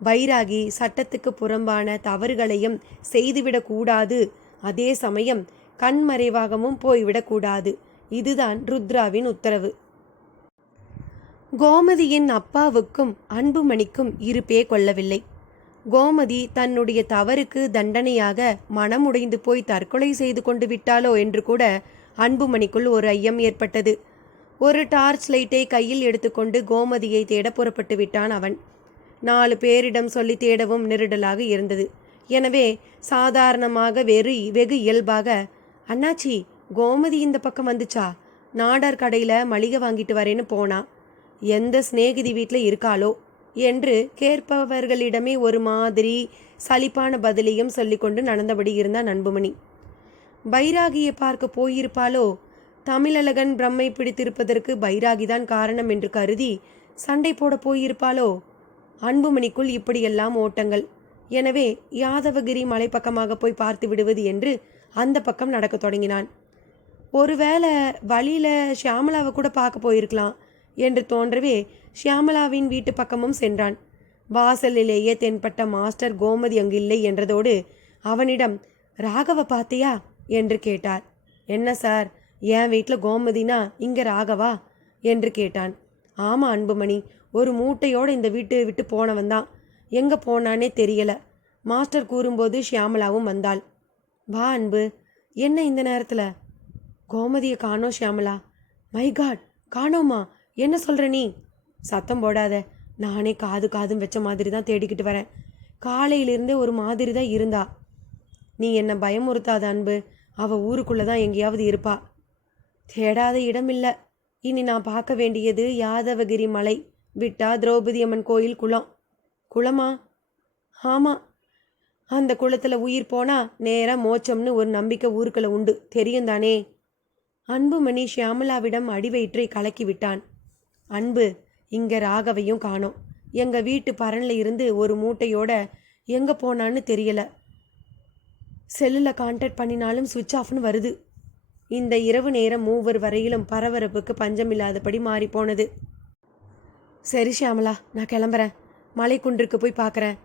பைராகி சட்டத்துக்கு புறம்பான தவறுகளையும் செய்துவிடக்கூடாது, அதே சமயம் கண்மறைவாகவும் போய்விடக்கூடாது. இதுதான் ருத்ராவின் உத்தரவு. கோமதியின் அப்பாவுக்கும் அன்புமணிக்கும் இருப்பே கொள்ளவில்லை. கோமதி தன்னுடைய தவறுக்கு தண்டனையாக மனமுடைந்து போய் தற்கொலை செய்து கொண்டு விட்டாளோ என்று கூட அன்புமணிக்குள் ஒரு ஐயம் ஏற்பட்டது. ஒரு டார்ச் லைட்டை கையில் எடுத்துக்கொண்டு கோமதியை தேட புறப்பட்டு விட்டான் அவன். 4 பேரிடம் சொல்லி தேடவும் நெருடலாக இருந்தது. எனவே சாதாரணமாக வெகு இயல்பாக, அண்ணாச்சி, கோமதி இந்த பக்கம் வந்துச்சா நாடார் கடையில் மளிகை வாங்கிட்டு வரேன்னு போனா. எந்த சிநேகிதி வீட்டில் இருக்காளோ என்று கேட்பவர்களிடமே ஒரு மாதிரி சலிப்பான பதிலையும் சொல்லிக்கொண்டு நடந்தபடி இருந்தான் அன்புமணி. பைராகியை பார்க்க போயிருப்பாளோ? தமிழழகன் பிரம்மை பிடித்திருப்பதற்கு பைராகிதான் காரணம் என்று கருதி சண்டை போட போயிருப்பாளோ? அன்புமணிக்குள் இப்படியெல்லாம் ஓட்டங்கள். எனவே யாதவகிரி மலைப்பக்கமாக போய் பார்த்து விடுவது என்று அந்த பக்கம் நடக்க தொடங்கினான். ஒருவேளை வழியில் ஷியாமலாவை கூட பார்க்க போயிருக்கலாம் என்று தோன்றவே ஷியாமலாவின் வீட்டு பக்கமும் சென்றான். வாசலிலேயே தென்பட்ட மாஸ்டர் கோமதி அங்கில்லை என்றதோடு அவனிடம், ராகவ பார்த்தியா என்று கேட்டார். என்ன சார், என் வீட்டில் கோமதினா இங்கே ராகவா என்று கேட்டான். ஆமாம் அன்புமணி, ஒரு மூட்டையோடு இந்த வீட்டு விட்டு போனவன் தான். எங்கே போனானே தெரியல. மாஸ்டர் கூறும்போது ஷியாமலாவும் வந்தாள். வா அன்பு, என்ன இந்த நேரத்தில்? கோமதியை காணோம் ஷியாமலா. My God, காணோமா? என்ன சொல்கிற நீ? சத்தம் போடாத, நானே காதும் வச்ச மாதிரி தான் தேடிக்கிட்டு வரேன். காலையிலிருந்தே ஒரு மாதிரி தான் இருந்தா. நீ என்னை பயமுறுத்தாத அன்பு, அவள் ஊருக்குள்ளே தான் எங்கேயாவது இருப்பா. தேடாத இடமில்லை. இனி நான் பார்க்க வேண்டியது யாதவகிரி மலை விட்டா திரௌபதி அம்மன் கோயில் குளம். குளமா? ஆமாம், அந்த குளத்தில் உயிர் போனால் நேராக மோட்சம்னு ஒரு நம்பிக்கை ஊருக்குள்ள உண்டு, தெரியும் தானே? அன்புமணி ஷியாமலாவிடம் அடிவயிற்றை கலக்கி விட்டான். அன்பு, இங்கே ராகவையும் காணோம். எங்கள் வீட்டு பரனில் இருந்து ஒரு மூட்டையோட எங்கே போனான்னு தெரியல. செல்லில் கான்டாக்ட் பண்ணினாலும் சுவிட்ச் ஆஃப்னு வருது. இந்த இரவு நேரம் மூவர் வரையிலும் பரபரப்புக்கு பஞ்சமில்லாதபடி மாறி போனது. சரி ஷியாமலா, நான் கிளம்புறேன். மலைக்குன்றுக்கு போய் பார்க்குறேன்.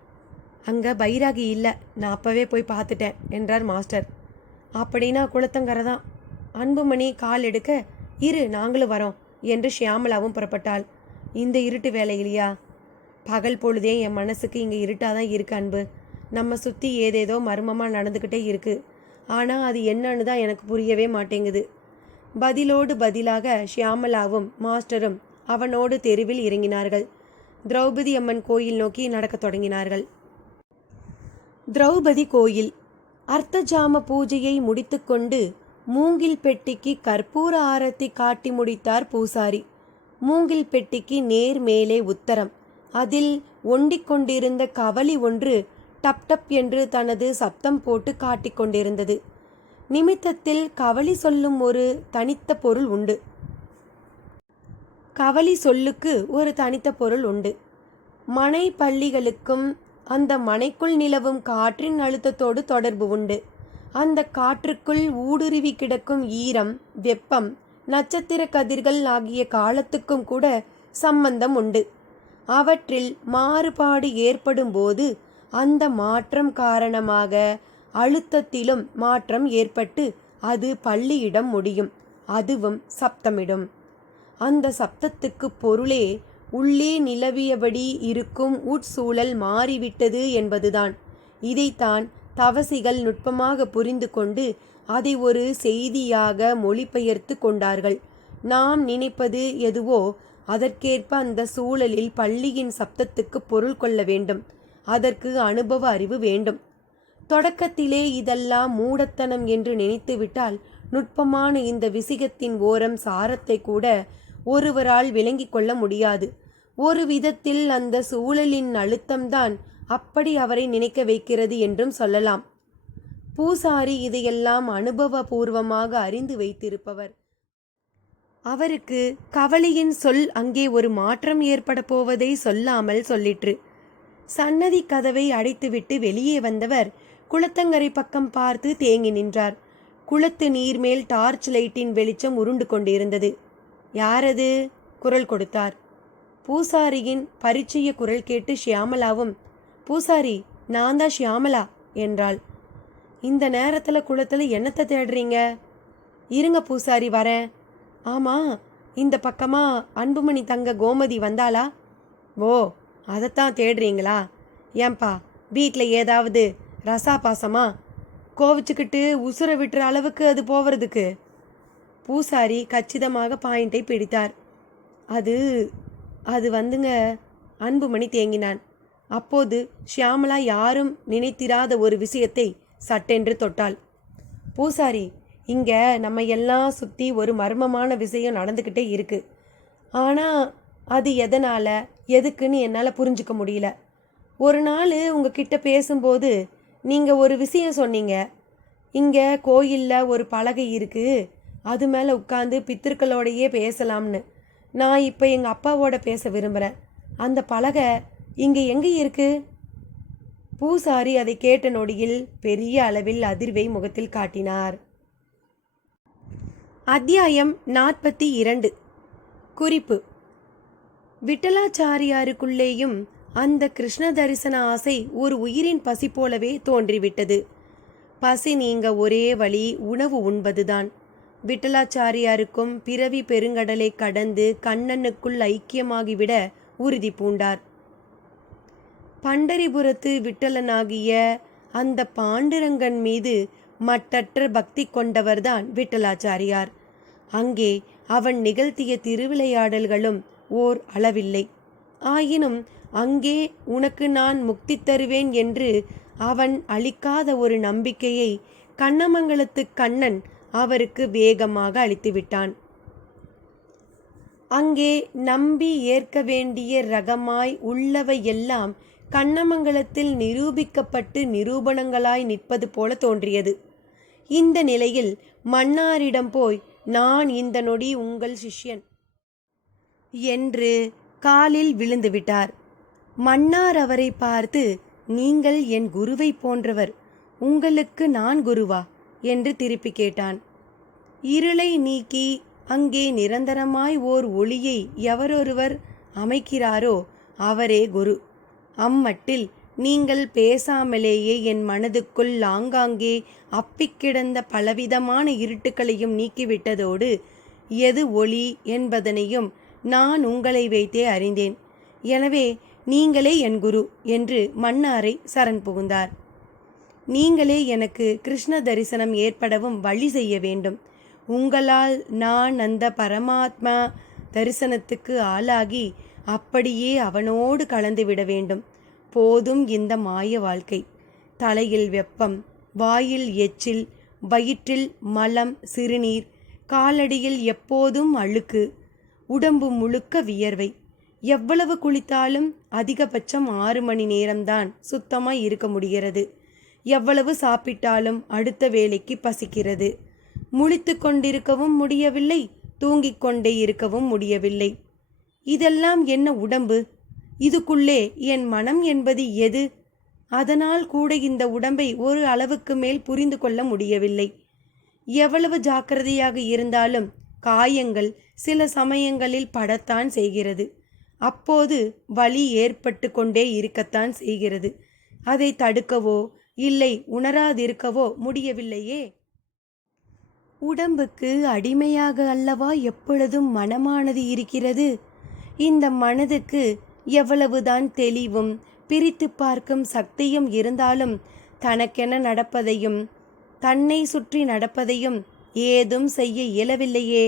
அங்கே பைராகி இல்லை, நான் அப்போவே போய் பார்த்துட்டேன் என்றார் மாஸ்டர். அப்படின்னா குளத்தங்கரை தான். அன்புமணி கால் எடுக்க, இரு நாங்களும் வரோம் என்று ஷியாமலாவும் புறப்பட்டாள். இந்த இருட்டு வேலையிலையா? பகல் பொழுதே என் மனசுக்கு இங்கே இருட்டாக தான் இருக்கு அன்பு. நம்ம சுற்றி ஏதேதோ மர்மமாக நடந்துக்கிட்டே இருக்கு. ஆனால் அது என்னன்னு தான் எனக்கு புரியவே மாட்டேங்குது. பதிலோடு பதிலாக ஷியாமலாவும் மாஸ்டரும் அவனோடு தெருவில் இறங்கினார்கள். திரௌபதி அம்மன் கோயில் நோக்கி நடக்கத் தொடங்கினார்கள். திரௌபதி கோயில். அர்த்தஜாம பூஜையை முடித்துக்கொண்டு மூங்கில் பெட்டிக்கு கற்பூர ஆரத்தி காட்டி முடித்தார் பூசாரி. மூங்கில் பெட்டிக்கு நேர் மேலே உத்தரம். அதில் ஒண்டிக் கொண்டிருந்த கவளி ஒன்று டப் டப் என்று தனது சப்தம் போட்டு காட்டிக்கொண்டிருந்தது. நிமித்தத்தில் கவளி சொல்லும் ஒரு தனித்த பொருள் உண்டு. கவளி சொல்லுக்கு ஒரு தனித்த பொருள் உண்டு. மனை பள்ளிகளுக்கும் அந்த மனைக்குள் நிலவும் காற்றின் அழுத்தத்தோடு தொடர்பு உண்டு. அந்த காற்றுக்குள் ஊடுருவி கிடக்கும் ஈரம், வெப்பம், நட்சத்திர கதிர்கள் ஆகிய காலத்துக்கும் கூட சம்பந்தம் உண்டு. அவற்றில் மாறுபாடு ஏற்படும் போது அந்த மாற்றம் காரணமாக அழுத்தத்திலும் மாற்றம் ஏற்பட்டு அது பள்ளியிடம் முடியும். அதுவும் சப்தமிடும். அந்த சப்தத்துக்கு பொருளே உள்ளே நிலவியபடி இருக்கும் உட்சூழல் மாறிவிட்டது என்பதுதான். இதைத்தான் தவசிகள் நுட்பமாக புரிந்து கொண்டு அதை ஒரு செய்தியாக மொழிபெயர்த்து கொண்டார்கள். நாம் நினைப்பது எதுவோ அதற்கேற்ப அந்த சூழலில் பள்ளியின் சப்தத்துக்கு பொருள் கொள்ள வேண்டும். அதற்கு அனுபவ அறிவு வேண்டும். தொடக்கத்திலே இதெல்லாம் மூடத்தனம் என்று நினைத்துவிட்டால் நுட்பமான இந்த விசிகத்தின் ஓரம் சாரத்தை கூட ஒருவரால் விளங்கி கொள்ள முடியாது. ஒரு விதத்தில் அந்த சூழலின் அழுத்தம்தான் அப்படி அவரை நினைக்க வைக்கிறது என்றும் சொல்லலாம். பூசாரி இதையெல்லாம் அனுபவபூர்வமாக அறிந்து வைத்திருப்பவர். அவருக்கு கவலையின் சொல் அங்கே ஒரு மாற்றம் ஏற்பட போவதை சொல்லாமல் சொல்லிற்று. சன்னதி கதவை அடைத்துவிட்டு வெளியே வந்தவர் குளத்தங்கரை பக்கம் பார்த்து தேங்கி நின்றார். குளத்து நீர்மேல் டார்ச் லைட்டின் வெளிச்சம் உருண்டு கொண்டிருந்தது. யாரது? குரல் கொடுத்தார். பூசாரியின் பரிச்சய குரல் கேட்டு ஷியாமலாவும், பூசாரி, நான் தான் ஷியாமலா என்றாள். இந்த நேரத்தில் குளத்தில் என்னத்தை தேடுறீங்க? இருங்க பூசாரி, வரேன். ஆமாம், இந்த பக்கமா அன்புமணி தங்க கோமதி வந்தாளா? ஓ, அதைத்தான் தேடுறீங்களா? ஏன்பா, வீட்டில் ஏதாவது ரசா பாசமா? கோவிச்சுக்கிட்டு உசுர விட்டுற அளவுக்கு அது போவதுக்கு? பூசாரி கச்சிதமாக பாயிண்டை பிடித்தார். அது வந்துங்க. அன்புமணி தேங்கினான். அப்போது ஷியாமலா யாரும் நினைத்திராத ஒரு விஷயத்தை சட்டென்று தொட்டாள். பூசாரி, இங்கே நம்ம எல்லாம் சுற்றி ஒரு மர்மமான விஷயம் நடந்துக்கிட்டே இருக்குது. ஆனால் அது எதனால் எதுக்குன்னு என்னால் புரிஞ்சுக்க முடியல. ஒரு நாள் உங்ககிட்ட பேசும்போது நீங்கள் ஒரு விஷயம் சொன்னீங்க. இங்கே கோயிலில் ஒரு பலகை இருக்குது, அது மேலே உட்காந்து பித்திருக்களோடையே பேசலாம்னு. நான் இப்போ எங்கள் அப்பாவோட பேச விரும்புகிறேன். அந்த பலகை இங்கே எங்கே இருக்குது? பூசாரி அதை கேட்ட நொடியில் பெரிய அளவில் அதிர்வை முகத்தில் காட்டினார். அத்தியாயம் 42. குறிப்பு: விட்டலாச்சாரியாருக்குள்ளேயும் அந்த கிருஷ்ண தரிசன ஆசை ஒரு உயிரின் பசி போலவே தோன்றிவிட்டது. பசி நீங்க ஒரே வழி உணவு உண்பதுதான். விட்டலாச்சாரியாருக்கும் பிறவி பெருங்கடலை கடந்து கண்ணனுக்குள் ஐக்கியமாகிவிட உறுதி பூண்டார். பண்டரிபுரத்து விட்டலனாகிய அந்த பாண்டுரங்கன் மீது மட்டற்ற பக்தி கொண்டவர்தான் விட்டலாச்சாரியார். அங்கே அவன் நிகழ்த்திய திருவிளையாடல்களும் ஓர் அளவில்லை. ஆயினும் அங்கே உனக்கு நான் முக்தி தருவேன் என்று அவன் அளிக்காத ஒரு நம்பிக்கையை கண்ணமங்கலத்து கண்ணன் அவருக்கு வேகமாக அளித்துவிட்டான். அங்கே நம்பி ஏற்க வேண்டிய ரகமாய் உள்ளவையெல்லாம் கண்ணமங்கலத்தில் நிரூபிக்கப்பட்டு நிரூபணங்களாய் நிற்பது போல தோன்றியது. இந்த நிலையில் மன்னாரிடம் போய், நான் இந்த நொடி உங்கள் சிஷ்யன் என்று காலில் விழுந்து விட்டார். மன்னார் அவரை பார்த்து, நீங்கள் என் குருவை போன்றவர், உங்களுக்கு நான் குருவா என்று திருப்பி கேட்டான். இருளை நீக்கி அங்கே நிரந்தரமாய் ஓர் ஒளியை எவரொருவர் அமைக்கிறாரோ அவரே குரு. அம்மட்டில் நீங்கள் பேசாமலேயே என் மனதுக்குள் ஆங்காங்கே அப்பிக்கிடந்த பலவிதமான இருட்டுக்களையும் நீக்கிவிட்டதோடு எது ஒளி என்பதனையும் நான் உங்களை வைத்தே அறிந்தேன். எனவே நீங்களே என் குரு என்று மன்னாரை சரண் புகுந்தார். நீங்களே எனக்கு கிருஷ்ண தரிசனம் ஏற்படவும் வழி செய்ய வேண்டும். உங்களால் நான் அந்த பரமாத்மா தரிசனத்துக்கு ஆளாகி அப்படியே அவனோடு கலந்து விட வேண்டும். போதும் இந்த மாய வாழ்க்கை. தலையில் வெப்பம், வாயில் எச்சில், வயிற்றில் மலம், சிறுநீர், காலடியில் எப்போதும் அழுக்கு, உடம்பு முழுக்க வியர்வை. எவ்வளவு குளித்தாலும் அதிகபட்சம் 6 மணி நேரம்தான் சுத்தமாய் இருக்க முடிகிறது. எவ்வளவு சாப்பிட்டாலும் அடுத்த வேளைக்கு பசிக்கிறது. முழித்து கொண்டிருக்கவும் முடியவில்லை, தூங்கிக் கொண்டே இருக்கவும் முடியவில்லை. இதெல்லாம் என்ன உடம்பு? இதுக்குள்ளே என் மனம் என்பது எது? அதனால் கூட இந்த உடம்பை ஒரு அளவுக்கு மேல் புரிந்து கொள்ள முடியவில்லை. எவ்வளவு ஜாக்கிரதையாக இருந்தாலும் காயங்கள் சில சமயங்களில் படத்தான் செய்கிறது. அப்போது வலி ஏற்பட்டு கொண்டே இருக்கத்தான் செய்கிறது. அதை தடுக்கவோ இல்லை உணராதிருக்கவோ முடியவில்லையே. உடம்புக்கு அடிமையாக அல்லவா எப்பொழுதும் மனமானது இருக்கிறது. இந்த மனதுக்கு எவ்வளவுதான் தெளிவும் பிரித்து பார்க்கும் சக்தியும் இருந்தாலும் தனக்கென நடப்பதையும் தன்னை சுற்றி நடப்பதையும் ஏதும் செய்ய இயலவில்லையே.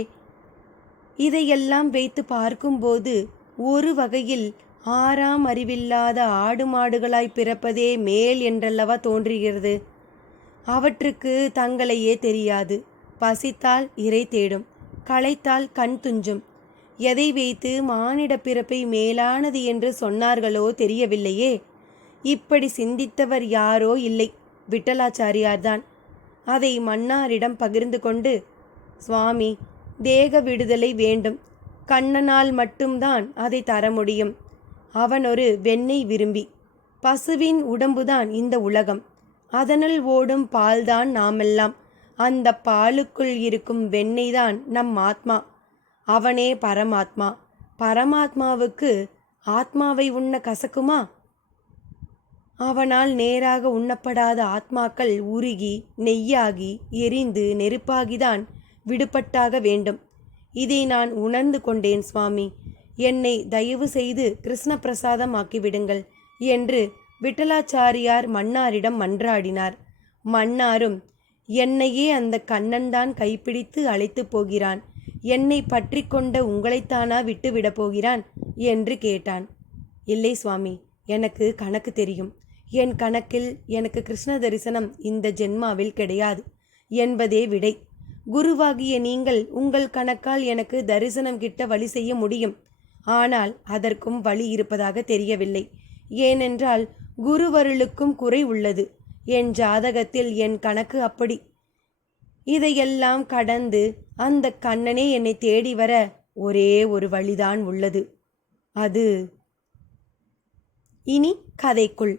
இதையெல்லாம் வைத்து பார்க்கும்போது ஒரு வகையில் 6ஆம் அறிவில்லாத ஆடு மாடுகளாய் பிறப்பதே மேல் என்றல்லவா தோன்றுகிறது. அவற்றுக்கு தங்களையே தெரியாது. பசித்தால் இறை தேடும், களைத்தால் கண் துஞ்சும். எதை வைத்து மானிட பிறப்பை மேலானது என்று சொன்னார்களோ தெரியவில்லையே. இப்படி சிந்தித்தவர் யாரோ இல்லை, விட்டலாச்சாரியார்தான். அதை மன்னாரிடம் பகிர்ந்து கொண்டு, சுவாமி, தேக விடுதலை வேண்டும். கண்ணனால் மட்டும்தான் அதை தர முடியும். அவன் ஒரு வெண்ணெய் விரும்பி. பசுவின் உடம்புதான் இந்த உலகம். அதனுள் ஓடும் பால்தான் நாமெல்லாம். அந்த பாலுக்குள் இருக்கும் வெண்ணெய் தான் நம் ஆத்மா. அவனே பரமாத்மா. பரமாத்மாவுக்கு ஆத்மாவை உண்ண கசக்குமா? அவனால் நேராக உண்ணப்படாத ஆத்மாக்கள் உருகி நெய்யாகி எரிந்து நெருப்பாகிதான் விடுபட்டாக வேண்டும். இதை நான் உணர்ந்து கொண்டேன் சுவாமி. என்னை தயவு செய்து கிருஷ்ண பிரசாதம் ஆக்கிவிடுங்கள் என்று விட்டலாச்சாரியார் மன்னாரிடம் மன்றாடினார். மன்னாரும், என்னையே அந்த கண்ணன்தான் கைப்பிடித்து அழைத்து போகிறான். என்னை பற்றி கொண்ட உங்களைத்தானா விட்டுவிடப் போகிறான் என்று கேட்டான். இல்லை சுவாமி, எனக்கு கணக்கு தெரியும். என் கணக்கில் எனக்கு கிருஷ்ண தரிசனம் இந்த ஜென்மாவில் கிடையாது என்பதே விடை. குருவாகிய நீங்கள் உங்கள் கணக்கால் எனக்கு தரிசனம் கிட்ட வழி செய்ய முடியும். ஆனால் அதற்கும் வழி இருப்பதாக தெரியவில்லை. ஏனென்றால் குருவருளுக்கும் குறை உள்ளது. என் ஜாதகத்தில் என் கணக்கு அப்படி. இதையெல்லாம் கடந்து அந்த கண்ணனே என்னை தேடி வர ஒரே ஒரு வழிதான் உள்ளது. அது இனி கதைக்குள்.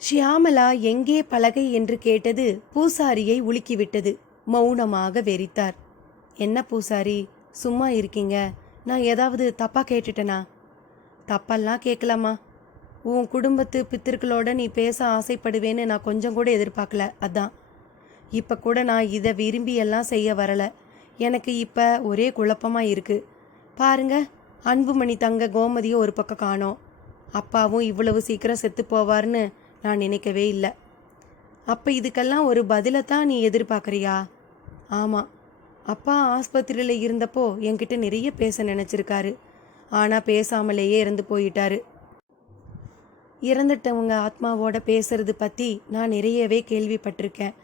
ஷியாமளா எங்கே பலகை என்று கேட்டது பூசாரியை உலுக்கிவிட்டது. மௌனமாக வெறித்தார். என்ன பூசாரி, சும்மா இருக்கீங்க? நான் ஏதாவது தப்பா கேட்டுட்டேனா? தப்பெல்லாம் கேட்கலாமா? உன் குடும்பத்து பித்திருக்களோட நீ பேச ஆசைப்படுவேன்னு நான் கொஞ்சம் கூட எதிர்பார்க்கல. அதான் இப்போ கூட நான் இதை விரும்பி எல்லாம் செய்ய வரலை. எனக்கு இப்போ ஒரே குழப்பமாக இருக்குது. பாருங்க, அன்புமணி தங்க கோமதியை ஒரு பக்கம் காணோம். அப்பாவும் இவ்வளவு சீக்கிரம் செத்து போவார்னு நான் நினைக்கவே இல்லை. அப்போ இதுக்கெல்லாம் ஒரு பதிலை தான் நீ எதிர்பார்க்குறியா? ஆமாம், அப்பா ஆஸ்பத்திரியில் இருந்தப்போ என்கிட்ட நிறைய பேச நினச்சிருக்காரு. ஆனால் பேசாமலேயே இறந்து போயிட்டாரு. இறந்துட்டவங்க ஆத்மாவோட பேசுறது பற்றி நான் நிறையவே கேள்விப்பட்டிருக்கேன்.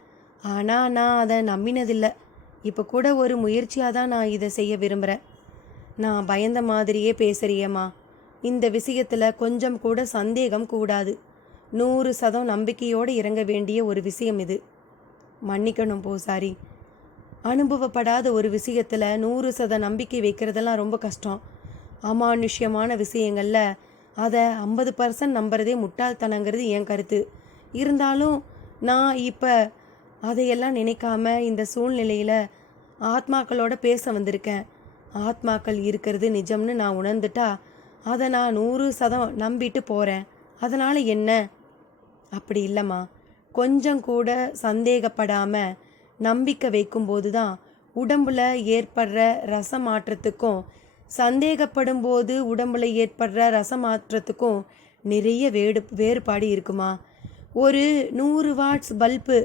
ஆனால் நான் அதை நம்பினதில்லை. இப்போ கூட ஒரு முயற்சியாக தான் நான் இதை செய்ய விரும்புகிறேன். நான் பயந்த மாதிரியே பேசுறியேம்மா. இந்த விஷயத்தில் கொஞ்சம் கூட சந்தேகம் கூடாது. 100% நம்பிக்கையோடு இறங்க வேண்டிய ஒரு விஷயம் இது. மன்னிக்கணும் பூசாரி, அனுபவப்படாத ஒரு விஷயத்தில் 100% நம்பிக்கை வைக்கிறதெல்லாம் ரொம்ப கஷ்டம். அமானுஷ்யமான விஷயங்களில் அதை 50% நம்புறதே முட்டாள்தனங்கிறது என் கருத்து. இருந்தாலும் நான் இப்போ அதையெல்லாம் நினைக்காம இந்த சூழ்நிலையில் ஆத்மாக்களோட பேச வந்திருக்கேன். ஆத்மாக்கள் இருக்கிறது நிஜம்னு நான் உணர்ந்துட்டா அதை நான் 100% நம்பிட்டு போகிறேன். அதனால் என்ன? அப்படி இல்லைம்மா, கொஞ்சம் கூட சந்தேகப்படாமல் நம்பிக்கை வைக்கும்போது தான் உடம்புல ஏற்படுற ரச மாற்றத்துக்கும் சந்தேகப்படும் போது உடம்புல ஏற்படுற ரச மாற்றத்துக்கும் நிறைய வேறுபாடு இருக்குமா. ஒரு 100 வாட்ஸ் பல்பு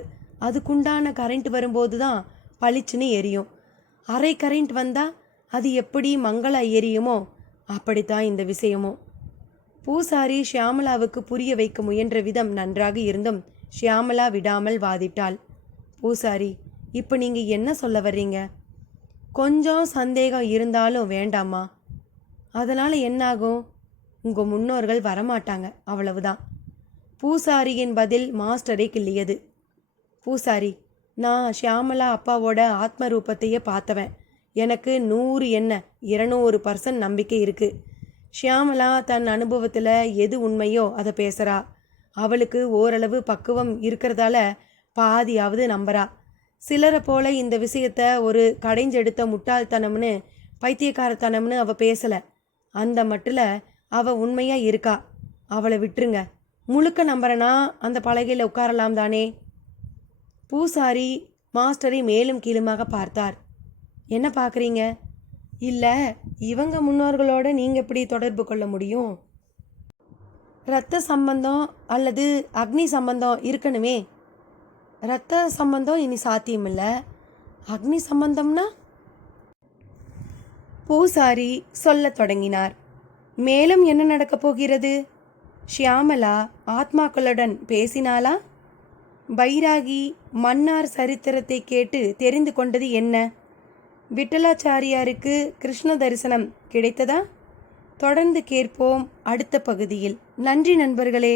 அதுக்குண்டான கரண்ட் வரும்போது தான் பளிச்சுன்னு எரியும். அரை கரண்ட் வந்தால் அது எப்படி மங்கள எரியுமோ அப்படித்தான் இந்த விஷயமோ. பூசாரி ஷியாமளாவுக்கு புரிய வைக்க முயன்ற விதம் நன்றாக இருந்தும் ஷியாமளா விடாமல் வாதிட்டாள். பூசாரி, இப்போ நீங்கள் என்ன சொல்ல வர்றீங்க? கொஞ்சம் சந்தேகம் இருந்தாலும் வேண்டாமா? அதனால் என்னாகும்? உங்கள் முன்னோர்கள் வரமாட்டாங்க, அவ்வளவுதான். பூசாரியின் பதில் மாஸ்டரை கிள்ளியது. பூசாரி, நான் ஷியாமளா அப்பாவோட ஆத்ம ரூபத்தையே பார்த்தவன். எனக்கு 100 என்ன 200% நம்பிக்கை இருக்குது. ஷியாமளா தன் அனுபவத்தில் எது உண்மையோ அதை பேசுகிறா. அவளுக்கு ஓரளவு பக்குவம் இருக்கிறதால பாதியாவது நம்புறா. சிலரை போல இந்த விஷயத்த ஒரு கடைஞ்செடுத்த முட்டாள்தனம்னு பைத்தியக்காரத்தனம்னு அவள் பேசலை. அந்த மட்டில் அவள் உண்மையாக இருக்கா. அவளை விட்டுருங்க. முழுக்க நம்புறனா அந்த பலகையில் உட்காரலாம் தானே? பூசாரி மாஸ்டரை மேலும் கீழுமாக பார்த்தார். என்ன பார்க்குறீங்க? இல்லை, இவங்க முன்னோர்களோட நீங்கள் எப்படி தொடர்பு கொள்ள முடியும்? இரத்த சம்பந்தம் அல்லது அக்னி சம்பந்தம் இருக்கணுமே. இரத்த சம்பந்தம் இனி சாத்தியமில்லை. அக்னி சம்பந்தம்னா? பூசாரி சொல்லத் தொடங்கினார். மேலும் என்ன நடக்கப் போகிறது? ஷியாமளா ஆத்மாக்களுடன் பேசினாளா? பைராகி மன்னார் சரித்திரத்தை கேட்டு தெரிந்து கொண்டது என்ன? விட்டலாச்சாரியாருக்கு கிருஷ்ண தரிசனம் கிடைத்ததா? தொடர்ந்து கேட்போம் அடுத்த பகுதியில். நன்றி நண்பர்களே.